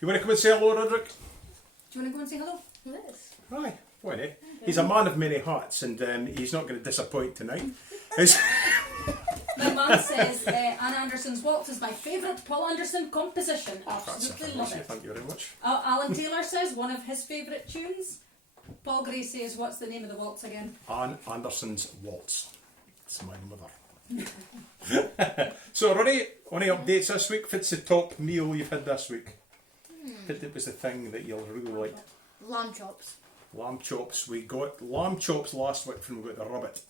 You want to come and say hello, Roderick? Do you want to go and say hello? Yes. Right, why not? He's a man of many hats, and he's not going to disappoint tonight. My mum says Anne Anderson's Waltz is my favourite Paul Anderson composition. That's Absolutely love it. Thank you very much. Alan Taylor says one of his favourite tunes. Paul Gray says, what's the name of the waltz again? Anne Anderson's Waltz. It's my mother. So, Roddy, any updates this week? What's the top meal you've had this week? What was the thing that you really liked? Lamb chops. Lamb chops. We got lamb chops last week when we got the rabbit.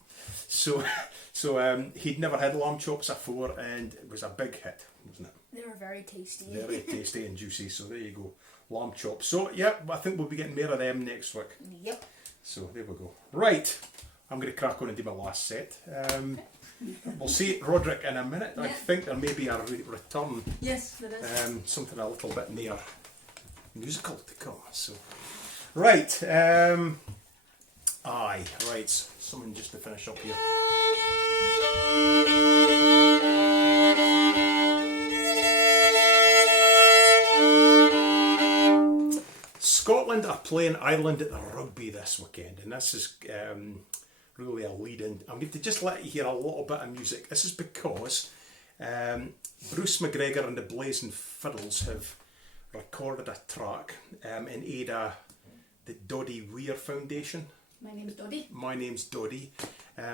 So he'd never had lamb chops before, and it was a big hit, wasn't it? They were very tasty. Very tasty and juicy. So there you go, lamb chops. So yeah, I think we'll be getting more of them next week. Yep. So there we go. Right, I'm going to crack on and do my last set. We'll see Roderick in a minute. I think there may be a return. Yes, there is. Something a little bit near musical to come. So right. Right. Someone just to finish up here. Scotland are playing Ireland at the rugby this weekend, and this is really a lead-in. I'm going to just let you hear a little bit of music. This is because Bruce McGregor and the Blazing Fiddles have recorded a track in aid of the Doddy Weir Foundation. My name's Doddy. My name's Doddy,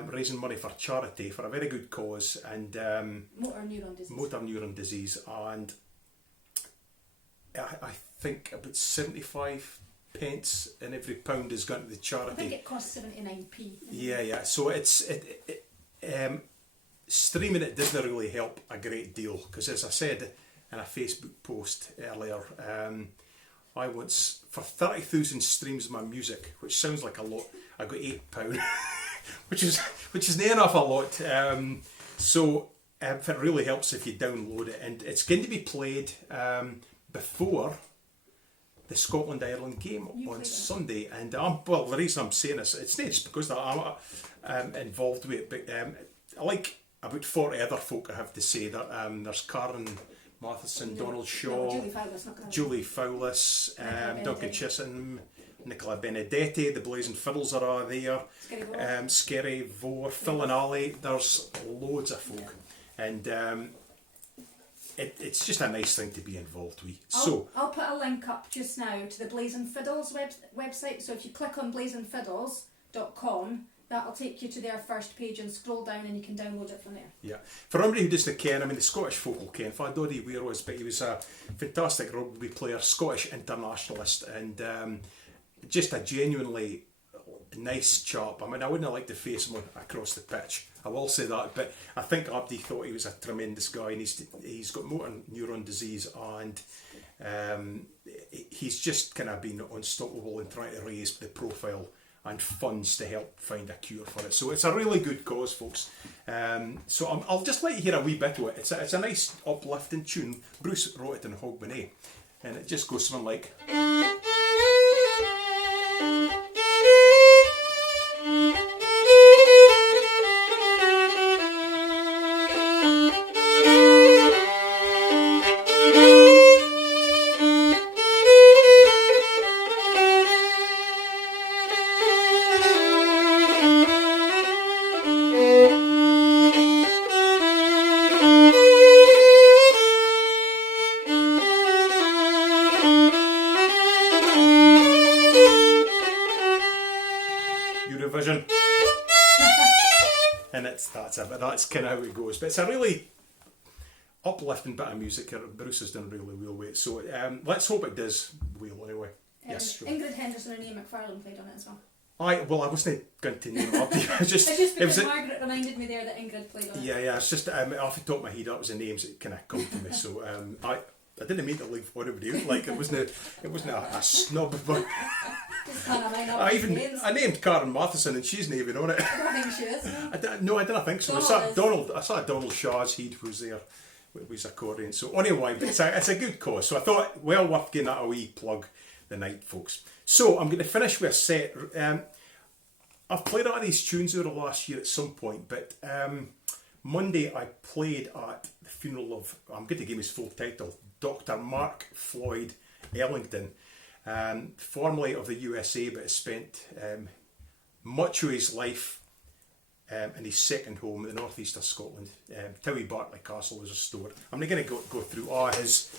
raising money for charity for a very good cause and motor neuron disease. Motor neuron disease, and I think about 75 pence in every pound has gone to the charity. I think it costs 79p. Yeah. So streaming it doesn't really help a great deal because, as I said in a Facebook post earlier, I once, for 30,000 streams of my music, which sounds like a lot, I got £8, which is near enough a lot. So it really helps if you download it, and it's going to be played before the Scotland-Ireland game on Sunday. And the reason I'm saying this, it's not just because I'm involved with it, but like about 40 other folk, I have to say that there's Karen Matheson, Donald Shaw, Julie Fowlis, Duncan Chisholm, Nicola Benedetti, the Blazing Fiddles are all there, Scary Vore, Phil and Ali. There's loads of folk, and it's just a nice thing to be involved with. I'll put a link up just now to the Blazing Fiddles website. So if you click on blazingfiddles.com, that'll take you to their first page and scroll down and you can download it from there. Yeah. For anybody who doesn't ken, I mean, the Scottish folk will ken. For Doddy Weir was, but he was a fantastic rugby player, Scottish internationalist, and just a genuinely nice chap. I mean, I wouldn't like to face him across the pitch, I will say that, but I think Abdi thought he was a tremendous guy, and he's got motor neuron disease, and he's just kind of been unstoppable in trying to raise the profile and funds to help find a cure for it. So it's a really good cause, folks. So I'll just let you hear a wee bit of it. It's a nice uplifting tune. Bruce wrote it in Hogmanay, and it just goes something like... That's kind of how it goes. But it's a really uplifting bit of music. Bruce has done really well with it. So let's hope it does well anyway. Yes, sure. Ingrid Henderson and Ian McFarlane played on it as well. I wasn't going to name it up. It's just because Margaret reminded me there that Ingrid played on it. Yeah. It's just off the top of my head, that was the names that kind of come to me. So I didn't mean to leave anybody out. Like it wasn't a snub, but I named Karen Matheson and she's not even on it. I don't think she is. I didn't think so. I saw Donald Shaw's head was there with his accordion. So anyway, but it's a good cause. So I thought well worth getting that a wee plug the night, folks. So I'm going to finish with a set. I've played a lot of these tunes over the last year at some point, but Monday I played at the funeral of, I'm going to give his full title, Dr. Mark Floyd Ellington, formerly of the USA, but has spent much of his life in his second home in the northeast of Scotland. Towie Barclay Castle was restored. I'm not going to go through all his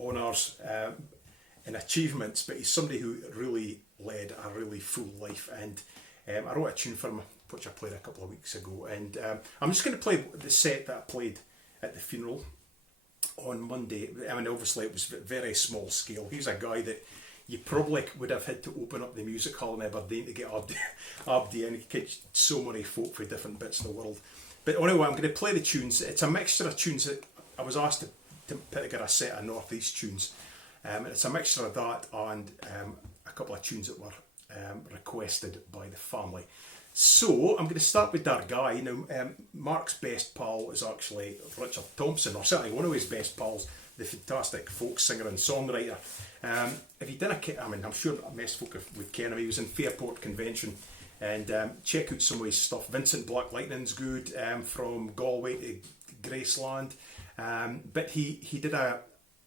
honours and achievements, but he's somebody who really led a really full life, and I wrote a tune for him which I played a couple of weeks ago, and I'm just going to play the set that I played at the funeral on Monday. I mean, obviously it was very small scale. He was a guy that you probably would have had to open up the music hall in Aberdeen to get Abdi in. He catch so many folk from different bits of the world. But anyway, I'm going to play the tunes. It's a mixture of tunes that I was asked to put together a set of northeast tunes. And it's a mixture of that and a couple of tunes that were requested by the family. So I'm going to start with Dargai. Now, Mark's best pal is actually Richard Thompson, or certainly one of his best pals, the fantastic folk singer and songwriter. If you didn't, I mean, I'm sure most folk would ken him. He was in Fairport Convention, and check out some of his stuff. Vincent Black Lightning's good, from Galway to Graceland, but he did a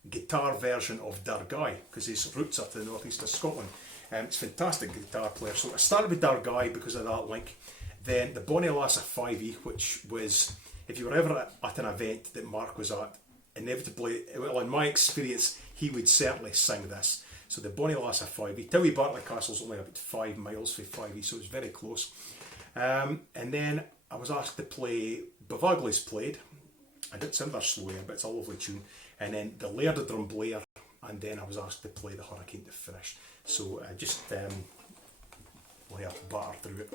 guitar version of Dargai because his roots are to the northeast of Scotland. It's a fantastic guitar player. So I started with Dargai because of that link. Then the Bonnie Lass of 5e, which was, if you were ever at an event that Mark was at, inevitably, well, in my experience, he would certainly sing this. So the Bonnie Lass of 5e. Towie Barclay Castle's only about 5 miles from 5e, so it's very close. And then I was asked to play Bavagli's Played. I did some of their slow air, but it's a lovely tune. And then the Laird of Drumblair, and then I was asked to play the Hurricane to finish. So just lay a batter through it.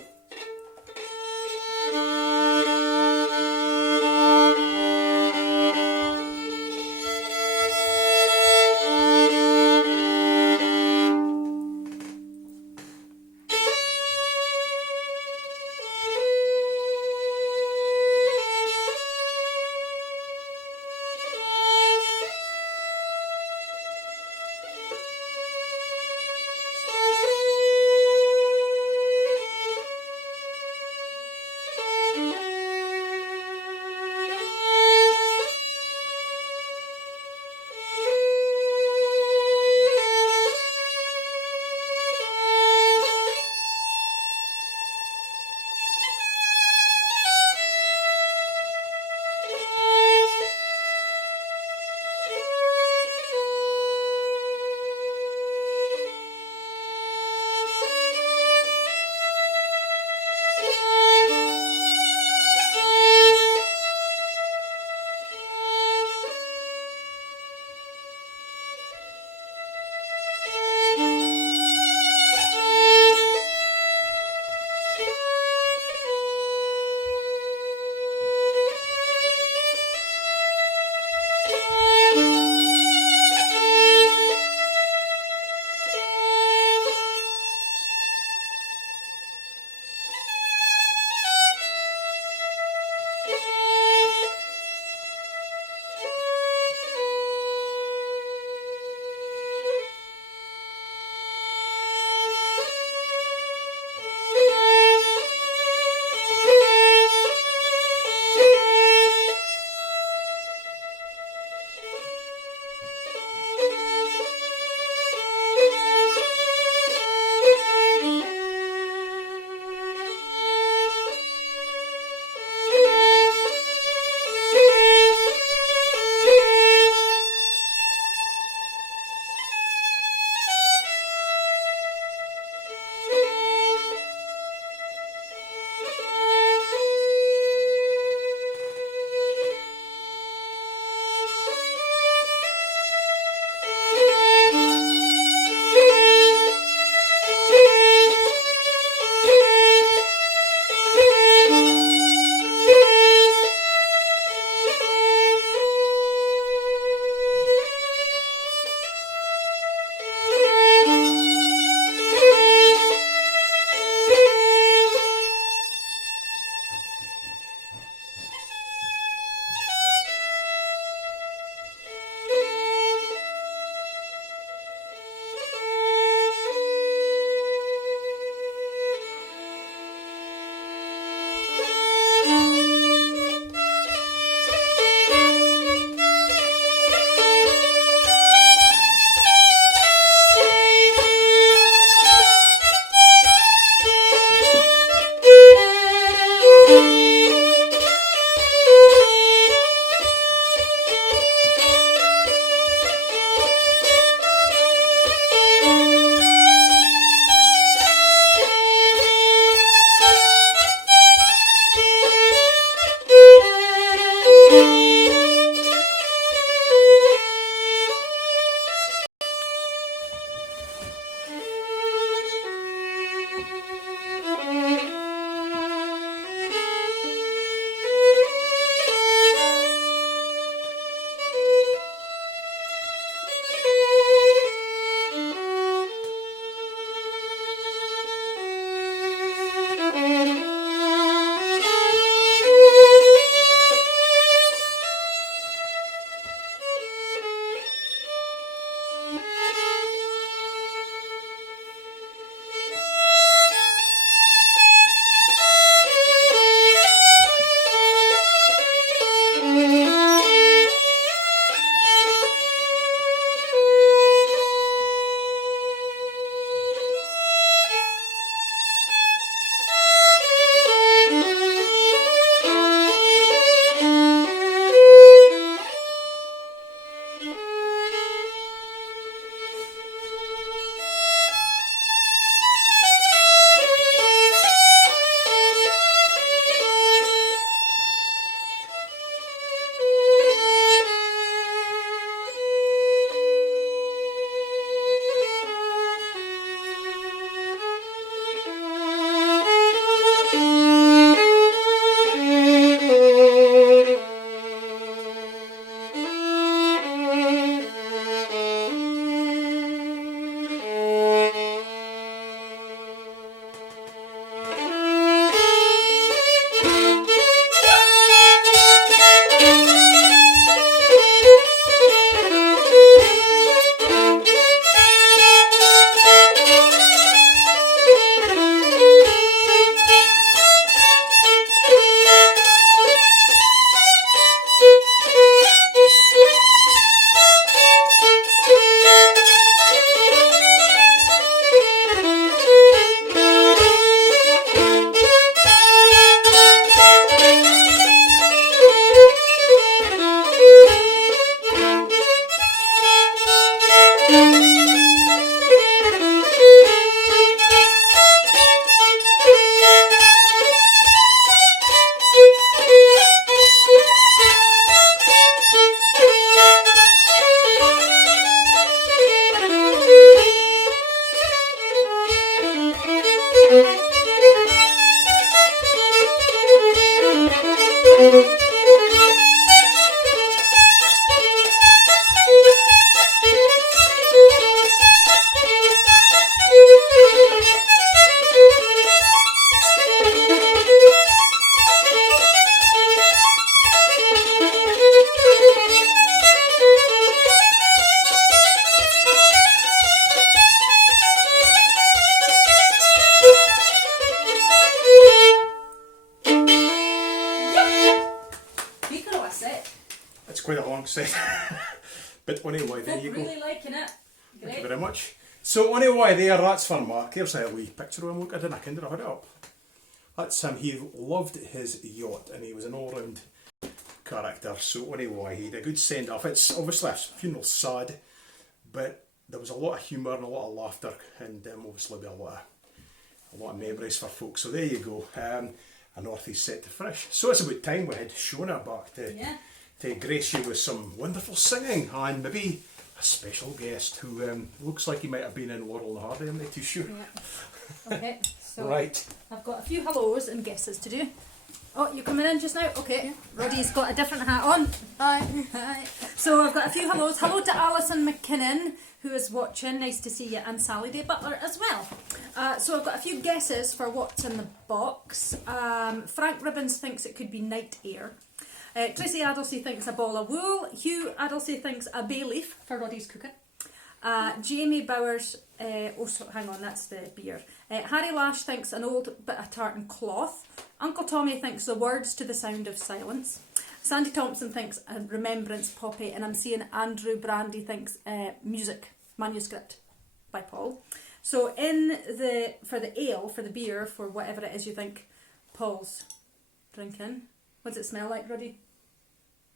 quite a long set. But anyway, there Folk you go. really liking it. Thank you Great. very much. So anyway, there, that's for Mark. Here's a wee picture of him. Look, I didn't kind of hold it up. That's him. He loved his yacht and he was an all-round character. So anyway, he had a good send-off. It's obviously a funeral sad, but there was a lot of humour and a lot of laughter, and obviously a lot of memories for folks. So there you go. A North East set to finish. So it's about time we had Shona back to grace you with some wonderful singing and maybe a special guest who looks like he might have been in Laurel and Hardy. I'm not too sure. Yeah. Okay, so Right. I've got a few hellos and guesses to do. Oh, you're coming in just now? Okay. Yeah. Roddy's got a different hat on. Hi. Hi. So I've got a few hellos. Hello to Alison McKinnon, who is watching. Nice to see you. And Sally Day Butler as well. So I've got a few guesses for what's in the box. Frank Ribbons thinks it could be night air. Tracy Addlesey thinks a ball of wool. Hugh Addlesey thinks a bay leaf for Roddy's cooking. Jamie Bowers, hang on, that's the beer. Harry Lash thinks an old bit of tartan cloth. Uncle Tommy thinks the words to the sound of silence. Sandy Thompson thinks a remembrance poppy, and I'm seeing Andrew Brandy thinks music manuscript by Paul. So for the ale, for the beer, for whatever it is you think Paul's drinking, what does it smell like, Roddy?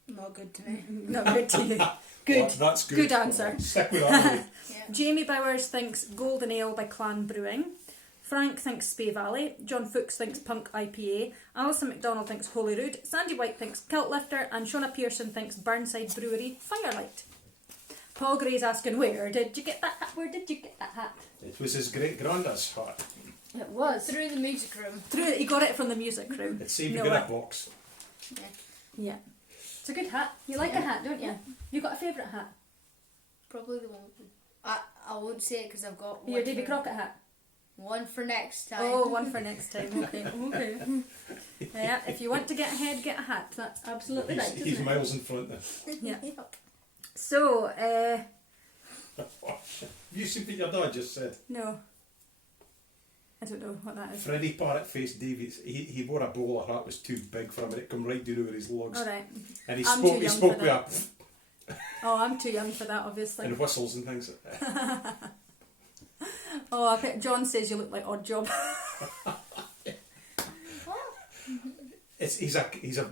Not good to me. Not good to you. Good. Well, that's good. Good answer. Stick with that. Yeah. Jamie Bowers thinks Golden Ale by Clan Brewing. Frank thinks Spey Valley. John Fuchs thinks Punk IPA. Alison McDonald thinks Holyrood. Sandy White thinks Kilt Lifter. And Shona Pearson thinks Burnside Brewery Firelight. Paul Gray's asking, where did you get that hat? Where did you get that hat? It was his great granddad's hat. It was. Through the music room. He got it from the music room. It's saved No in a way. box. Yeah. Yeah. It's a good hat. You like a hat, don't you? You got a favourite hat? Probably the one. I won't say it because I've got one. Your Davy for, Crockett hat? one for next time. Oh, one for next time. Okay. Okay. Yeah, if you want to get ahead, get a hat. That's absolutely right, isn't He's it? miles in front now. Yeah. Yep. So, You see what your dad just said? no. I don't know what that is. Freddie Parrot-faced Davies, he wore a bowler hat that was too big for him and it come right down over his lugs. Alright. And he I'm spoke too young with for that. a Oh, I'm too young for that, obviously. and whistles and things. Oh, I bet John says you look like Odd Job. He's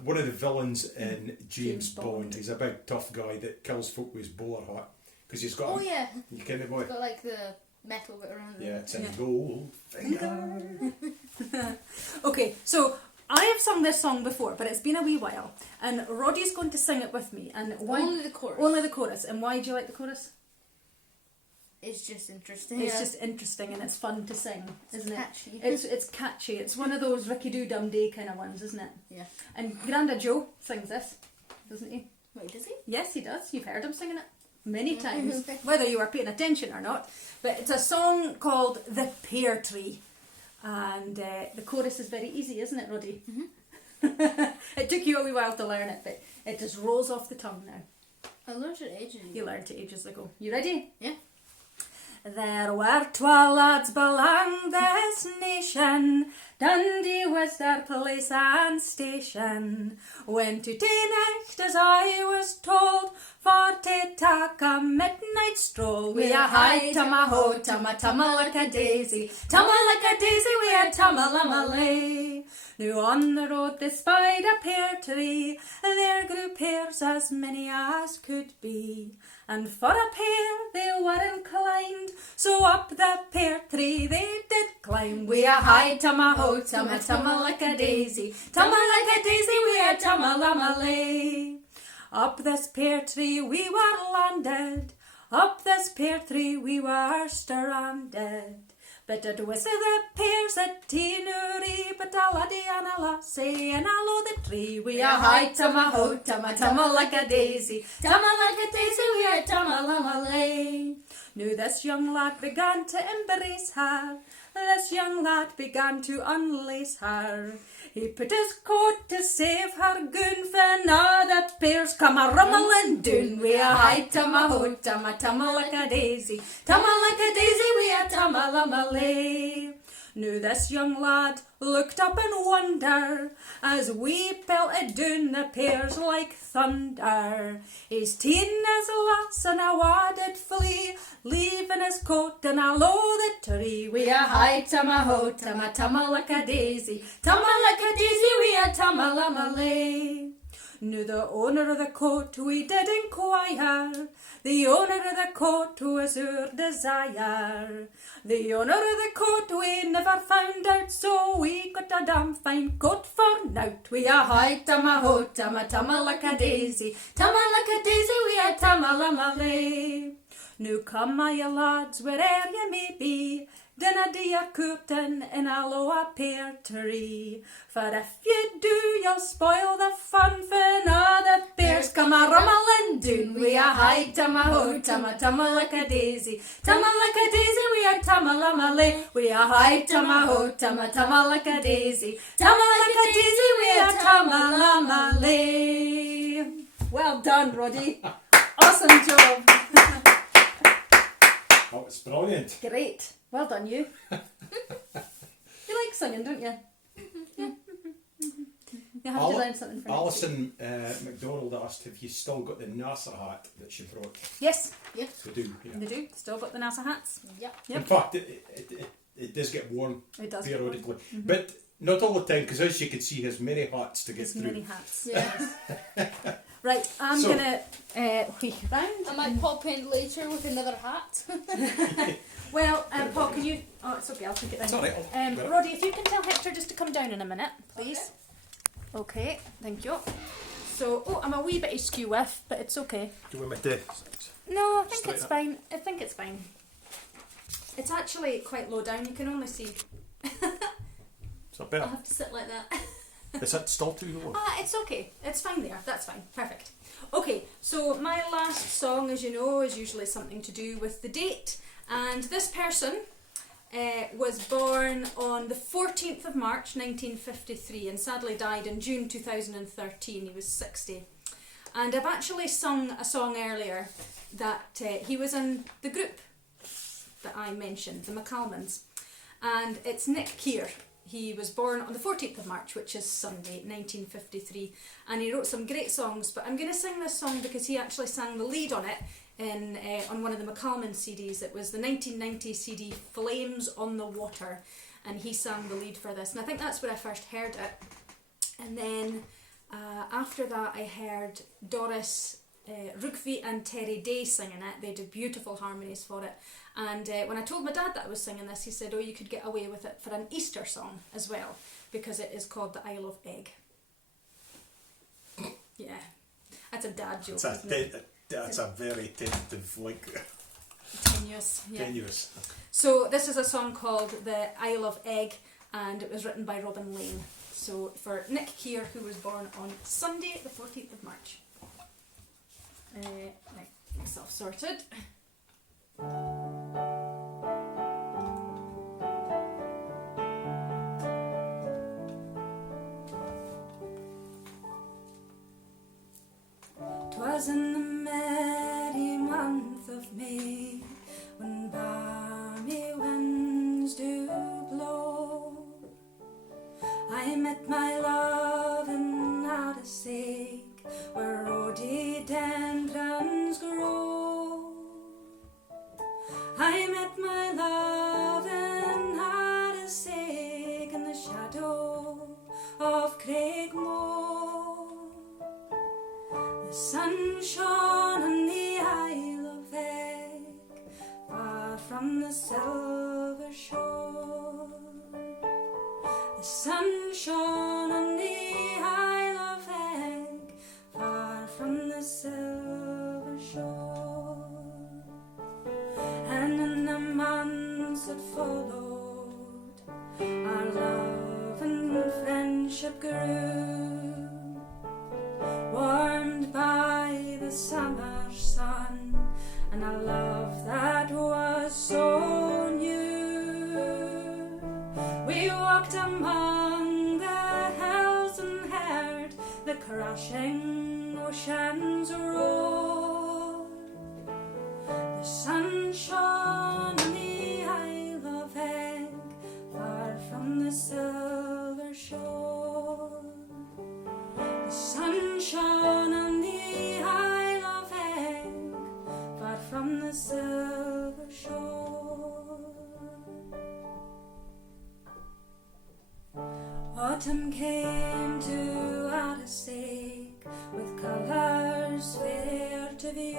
one of the villains in James Bond. Bond. He's a big tough guy that kills folk with his bowler hat because he's got. Oh yeah. You kind of boy. It's got like the metal bit around Yeah, it. it's in Yeah. gold finger. Okay, so I have sung this song before, but it's been a wee while, and Roddy's going to sing it with me. And why? Only the chorus. Only the chorus. And why do you like the chorus? It's just interesting. It's just interesting and it's fun to sing, isn't it? catchy. It's catchy. It's one of those Ricky Doo Dum Day kind of ones, isn't it? Yeah. And Granda Joe sings this, doesn't he? Wait, does he? Yes, he does. You've heard him singing it many times, whether you were paying attention or not. But it's a song called The Pear Tree. And the chorus is very easy, isn't it, Roddy? Mm-hmm. It took you a wee while to learn it, but it just rolls off the tongue now. I learned it ages ago. You learned it ages ago. You ready? Yeah. There were 12 lads belong this nation. Dundee was their place and station. Went to Teenacht as I was told, for to take a midnight stroll. We a high tama-ho, tama-tama like a daisy, tama like a daisy, we a tama-lama-lay. Now on the road they spied a pear tree, there grew pears as many as could be. And for a pear they were inclined, so up the pear tree they did climb. We a high tama-ho, tama-tama like a daisy, tama like a daisy, we a tama-lama-lay. Up this pear tree we were landed, up this pear tree we were stranded. But it was the pears at Teenury, but a laddie and a lassie and a low the tree. We a high tama-ho, tama-tama like a daisy, tama like a daisy, we a tama-lama-lay. Now this young lad began to embrace her, this young lad began to unlace her. He put his coat to save her goon, for now the pears come a rumbling down. We a high tama-ho, tama-tama like a daisy, tama like a daisy, we a tama-lama-lay. Now this young lad looked up in wonder as we pelted down the pairs like thunder. He's ta'en his lass and a wadded flee, leaving his coat and a loaded tree. We a high tama-ho, tama-tama like a daisy, tama like a daisy, we a tama-lama-lay. Now the owner of the coat we did inquire, the owner of the coat was our desire. The owner of the coat we never found out, so we got a damn fine coat for nout. We a high tama-ho, tama-tama like a daisy, tama like a daisy, we a tama-lama-lay. Now come my lads, where'er ye may be, dinna do your courting in a lower pear tree. For if you do, you'll spoil the fun, for now the pears come a rummelin' doon. We a high tama-ho, tama-tama like a daisy, tama like a daisy, we a tama-lama-lay. We a high tama-ho, tama-tama like a daisy, tama like a daisy, we a tama-lama-lay. Well done, Roddy. Awesome job. That was brilliant. Great. Well done, you. You like singing, don't you? Yeah. You have to learn something from Alison McDonald asked, have you still got the NASA hat that she brought? Yes. Yes. They do, yeah. They do. Still got the NASA hats. Yep. Yep. In fact, it does get worn It does. periodically. But not all the time, because as you can see, there's many hats to get There's through. many hats. Yes. Right, I'm So- gonna whee round. I might pop in later with another hat. Well, Paul, can you? Oh, it's okay. I'll take it down. It's all right, I'll- Roddy, if you can tell Hector just to come down in a minute, please. Okay, thank you. So, I'm a wee bit askew with, but it's okay. Do you want me to? No, I think Straight it's up. fine. I think it's fine. It's actually quite low down. You can only see. Is that I'll better? have to sit like that. Is that still too low? It's okay. It's fine there. That's fine. Perfect. Okay, so my last song, as you know, is usually something to do with the date. And this person was born on the 14th of March 1953 and sadly died in June 2013. He was 60. And I've actually sung a song earlier that he was in the group that I mentioned, the McCalmans. And it's Nick Kear. He was born on the 14th of March, which is Sunday, 1953, and he wrote some great songs, but I'm going to sing this song because he actually sang the lead on it on one of the McCalman CDs. It was the 1990 CD Flames on the Water, and he sang the lead for this, and I think that's where I first heard it. And then after that I heard Doris Rugby and Terry Day singing it. They did beautiful harmonies for it. And when I told my dad that I was singing this, he said, oh, you could get away with it for an Easter song as well, because it is called the Isle of Egg. Yeah, that's a dad joke. That's a very tentative, Tenuous. Yeah. tenuous. So this is a song called The Isle of Egg, and it was written by Robin Lane. So for Nick Kear, who was born on Sunday, the 14th of March. Right, myself sorted. Twas in the merry month of May, when balmy winds do blow, I met my love in Addisake, where rhododendrons grow. I met my love in Addisake in the shadow of Craigmore. The sun shone on the Isle of Egg, far from the silver shore. The sun shone on the Isle of Egg, far from the silver shore. And in the months that followed, our love and friendship grew, warmed by the summer sun, and a love that was so new. We walked among the hills and heard the crashing oceans roar. The sun shone on the Isle of Egg, far silver shore. The sun shone on the Isle of Egg, far from the silver shore. Autumn came to Arasake with colours fair to view.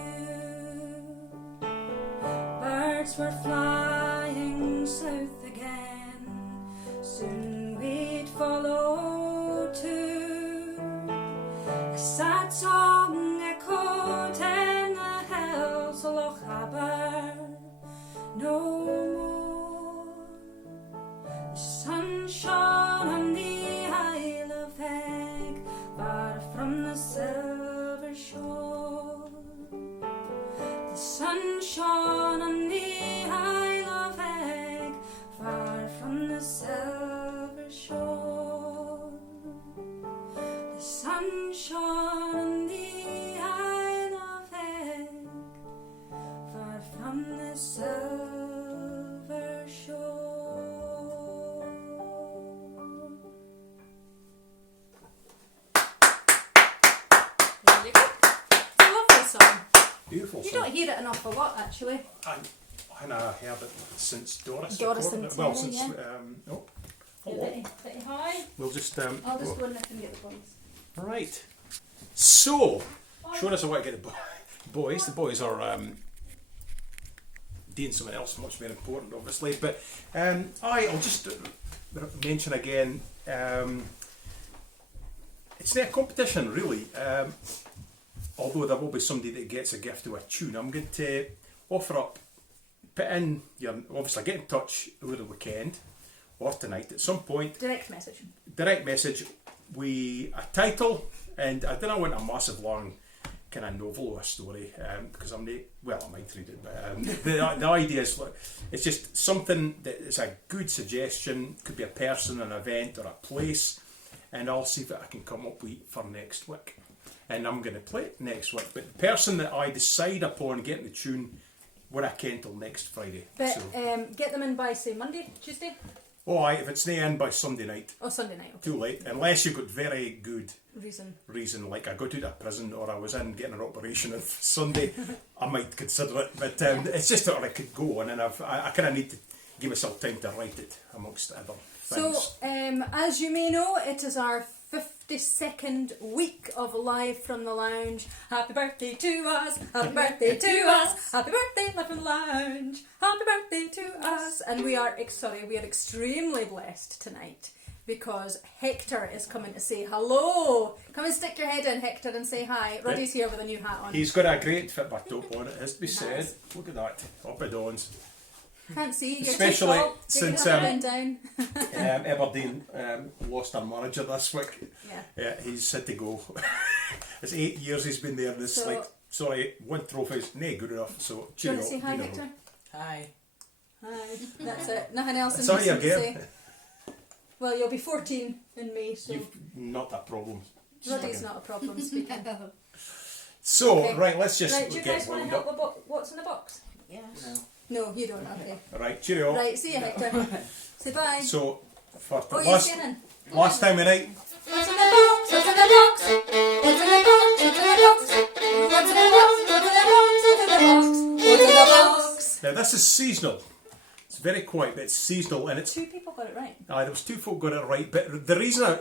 Birds were flying south again, soon we'd follow too. A sad song echoed in the hills of Lochaber no more. The sun shone on the Isle of Egg, far from the silver shore. The sun shone on the Isle of Egg, far from the silver shore. The sun shone on the Isle of Egg, far from the silver shore. There you go. It's a lovely song. Beautiful You song. don't hear it an awful lot, actually. I heard it since Doris. Doris recorded and it. Well, Terry, since yeah. oh, hello. Pretty high. We'll just I'll just go in and get the points. right. So, Shona's a way to get the boys. The boys are doing something else much more important, obviously. But I'll just mention again. It's not a competition, really. Although there will be somebody that gets a gift of a tune, I'm going to offer up, put in your, obviously get in touch over the weekend or tonight at some point. Direct message. Direct message with a title, and I don't want a massive long kind of novel or a story because I'm not, well, I might read it, but the idea is it's just something that is a good suggestion. Could be a person, an event, or a place, and I'll see what I can come up with for next week. And I'm going to play it next week. But the person that I decide upon getting the tune, we're at Kent till next Friday. But So, get them in by, say, Monday, Tuesday? oh, aye, if it's not in by Sunday night, Or Sunday night, okay. too late. Unless you've got very good Reason. like I got out of prison or I was in getting an operation on Sunday, I might consider it. But it's just that I could go on, and I kind of need to give myself time to write it amongst other things. So, as you may know, it is our 52nd week of Live from the Lounge. Happy birthday to us, happy birthday to us, happy birthday Live from the Lounge, happy birthday to us. And we are extremely blessed tonight because Hector is coming to say hello. Come and stick your head in, Hector, and say hi. Roddy's here with a new hat on. He's got a great Fitbit top on, it has to be He said. has. Look at that, up and downs. Can't see, you're Especially too tall. since, Take it down. Aberdeen lost their manager this week. Yeah. He's had to go. It's 8 years he's been there, and it's So- like, sorry, one trophy's not good enough, so Do you cheerio. want to say hi, you know. Hector? Hi. Hi. That's it. Nothing else That's all you to get. say. Well, you'll be 14 in May, so You've not that problem. Roddy's not a problem speaking. So, Okay. right, let's just Right, do you guys get want to wound help up. with what's in the box? Yes. No. No, you don't. Okay. Right, cheerio. Right, see you, Hector. Say bye. So, for Oh, you're last, singing. last time of night, What's in the box? What's in the box? What's in the box? What's in the box? What's in the box? What's in the box? What's in the box? What's in the box? now this is seasonal. It's very quiet, but it's seasonal, and it's Two people got it right. there was two folk got it right, but the reason I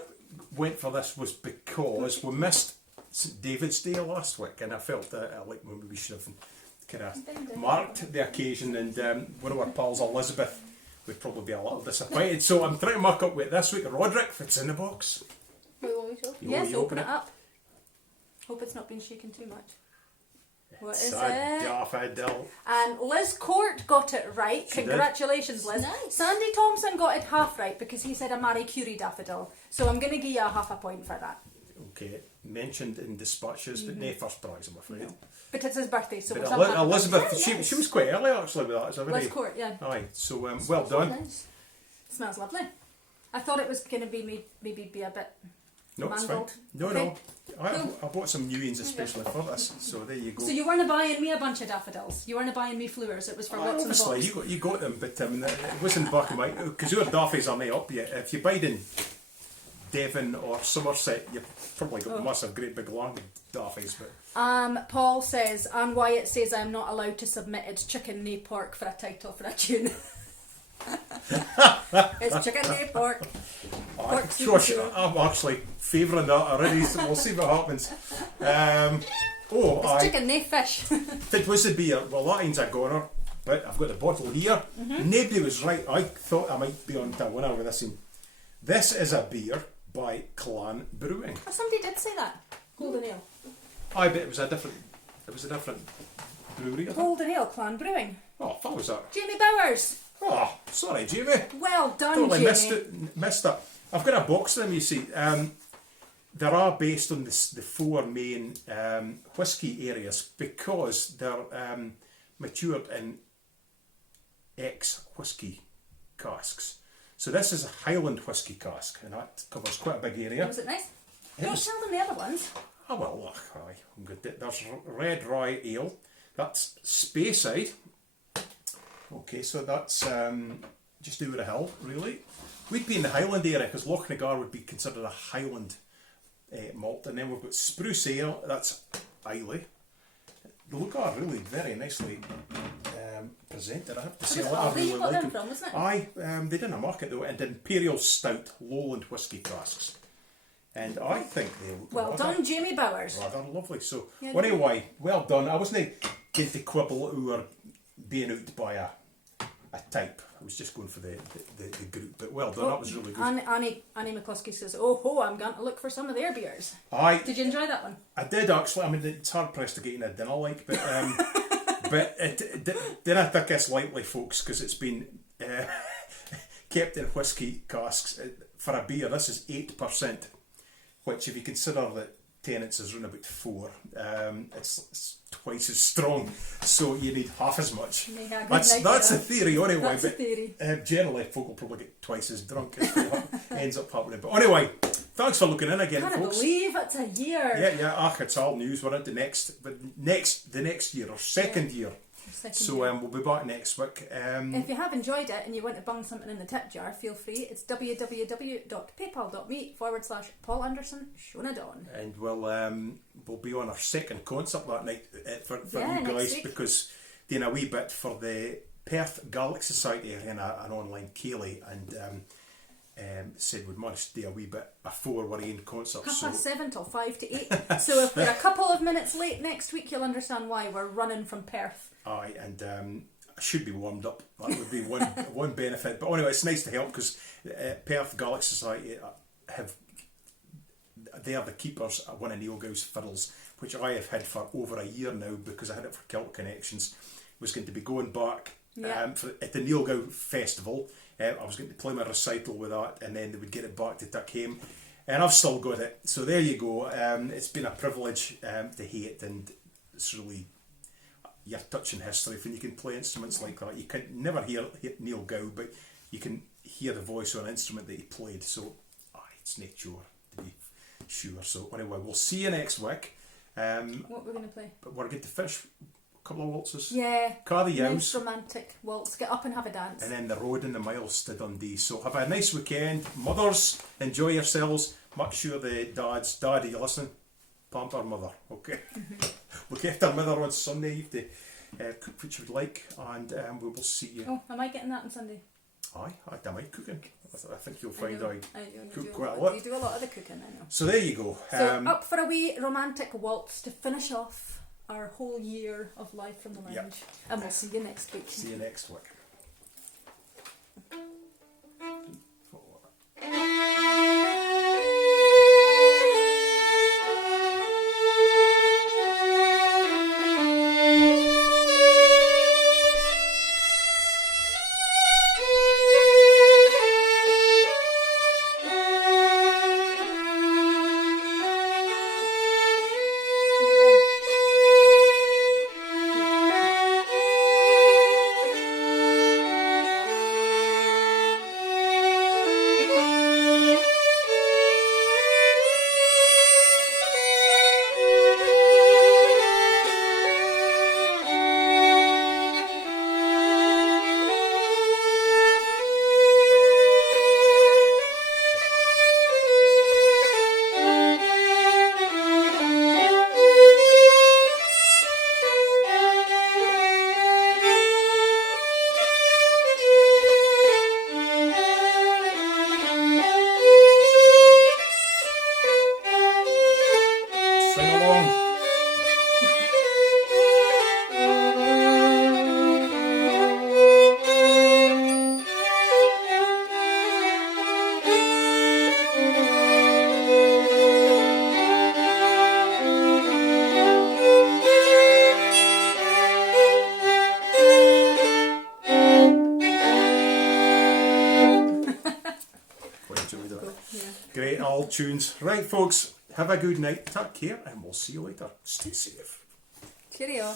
went for this was because we missed St David's Day last week, and I felt that like maybe we should have kind of marked the occasion, and one of our pals, Elizabeth, would probably be a little disappointed. So I'm trying to mark up with this week. Roderick, if it's in the box, Wait, want me to? Yes, you open it up. Hope it's not been shaken too much. What it's is a it? daffodil. And Liz Court got it right. She did. Congratulations, Liz. Nice. Sandy Thompson got it half right because he said a Marie Curie daffodil. So I'm going to give you a half a point for that. Okay, mentioned in dispatches, but no first prize, I'm afraid. But it's his birthday, so But we'll have that. Elizabeth, Very nice. she was quite early actually with that. It's a very, Liz Court, yeah. aye, so well done. Nice. Smells lovely. I thought it was going to be maybe be a bit No, it's fine. mangled. No, Okay. no. I bought some new ones especially for this, so there you go. So you weren't buying me a bunch of daffodils. You weren't buying me flowers. It was for what's in the Obviously, box. you got them, but it wasn't back in my... Because your daffies are not up yet. If you bide in Devon or Somerset, you've probably got massive, great big long daffies, but... Paul says, and Wyatt says I'm not allowed to submit it's chicken knee pork for a title for a tune. It's chicken knee pork. Gosh, I'm actually favouring that already, so we'll see what happens. It's chicken knee fish. It was the beer. Well, that ain't a goner, but I've got the bottle here. Nobody was right. I thought I might be on to a winner with this one. This is a beer by Clan Brewing. Oh, somebody did say that. Golden Ale. I bet it was a different brewery. I think. Golden Ale, Clan Brewing. Oh, that was that. Jamie Bowers. Oh, sorry, Jamie. Well done, Totally Jamie. missed it. I've got a box of them, you see. They are based on the four main whisky areas because they're matured in ex-whisky casks. So this is a Highland whisky cask, and that covers quite a big area. Was it nice? It Don't was- tell them the other ones. Oh well, look, aye, I'm good. There's red rye ale. That's Speyside. Okay, so that's just over the hill, really. We'd be in the Highland area because Lochnagar would be considered a Highland malt, and then we've got Spruce Ale. That's Islay. They look are really very nicely presented. I have to say, Was it I Aldi really you got like them them. from, wasn't it? Aye, they did a market though, and Imperial Stout Lowland whisky casks. And I think they look Well rather, done, Jamie Bowers. rather lovely. So, Yeah, anyway, well done. I wasn't going to quibble or being out by a type. I was just going for the group. But well done, that was really good. Annie McCluskey says, oh ho, I'm going to look for some of their beers. Aye, Did you enjoy that one? I did actually. I mean, it's hard pressed to get in a dinner like, but but then I took this lightly, folks, because it's been kept in whisky casks for a beer. This is 8%, which, if you consider that Tennent's is around about 4, it's twice as strong. So you need half as much. Yeah, good That's night, a theory anyway. That's a but theory. Generally, folk will probably get twice as drunk if it ends up happening. But anyway, thanks for looking in again, I can't folks. believe it's a year. Yeah, it's all news. We're into the next year, or second year. So we'll be back next week. If you have enjoyed it and you want to bung something in the tip jar, feel free. It's www.paypal.me/Paul Anderson Shona Dawn. And we'll be on our second concert that night for Yeah, you next guys week. because doing a wee bit for the Perth Gaelic Society and an online Ceilidh and said we'd managed to do a wee bit before we're in concert. 7:30 till 5 to 8. So if we're a couple of minutes late next week, you'll understand why. We're running from Perth. Aye, and I should be warmed up. That would be one benefit. But anyway, it's nice to help because Perth Gaelic Society they are the keepers at one of Neil Gow's fiddles, which I have had for over a year now because I had it for Celtic Connections. Was going to be going back at the Neil Gow Festival. I was going to play my recital with that, and then they would get it back to Tuckheim, and I've still got it. So there you go. It's been a privilege to hear it, and it's really. You're touching history when you can play instruments like that. You can never hear Neil Gow, but you can hear the voice on an instrument that he played. So, it's not sure to be sure. So anyway, we'll see you next week. What we're going to play? But we're going to finish a couple of waltzes. Yeah. Car the Nice Yows, romantic waltz. Get up and have a dance. and then the road and the miles to Dundee. So have a nice weekend, mothers. Enjoy yourselves. Make sure the dads, Daddy, you listen. Pamper mother, okay. Look after mother on Sunday. You have to cook what you would like, and we will see you. Oh, am I getting that on Sunday? I don't mind cooking. I think you'll find know. I You cook do quite a lot. You do a lot of the cooking, I know. So there you go. So up for a wee romantic waltz to finish off our whole year of life from the lounge. Yep. And we'll see you next week. See you next week. all tunes. Right, folks, have a good night. Take care, and we'll see you later. Stay safe. Cheerio.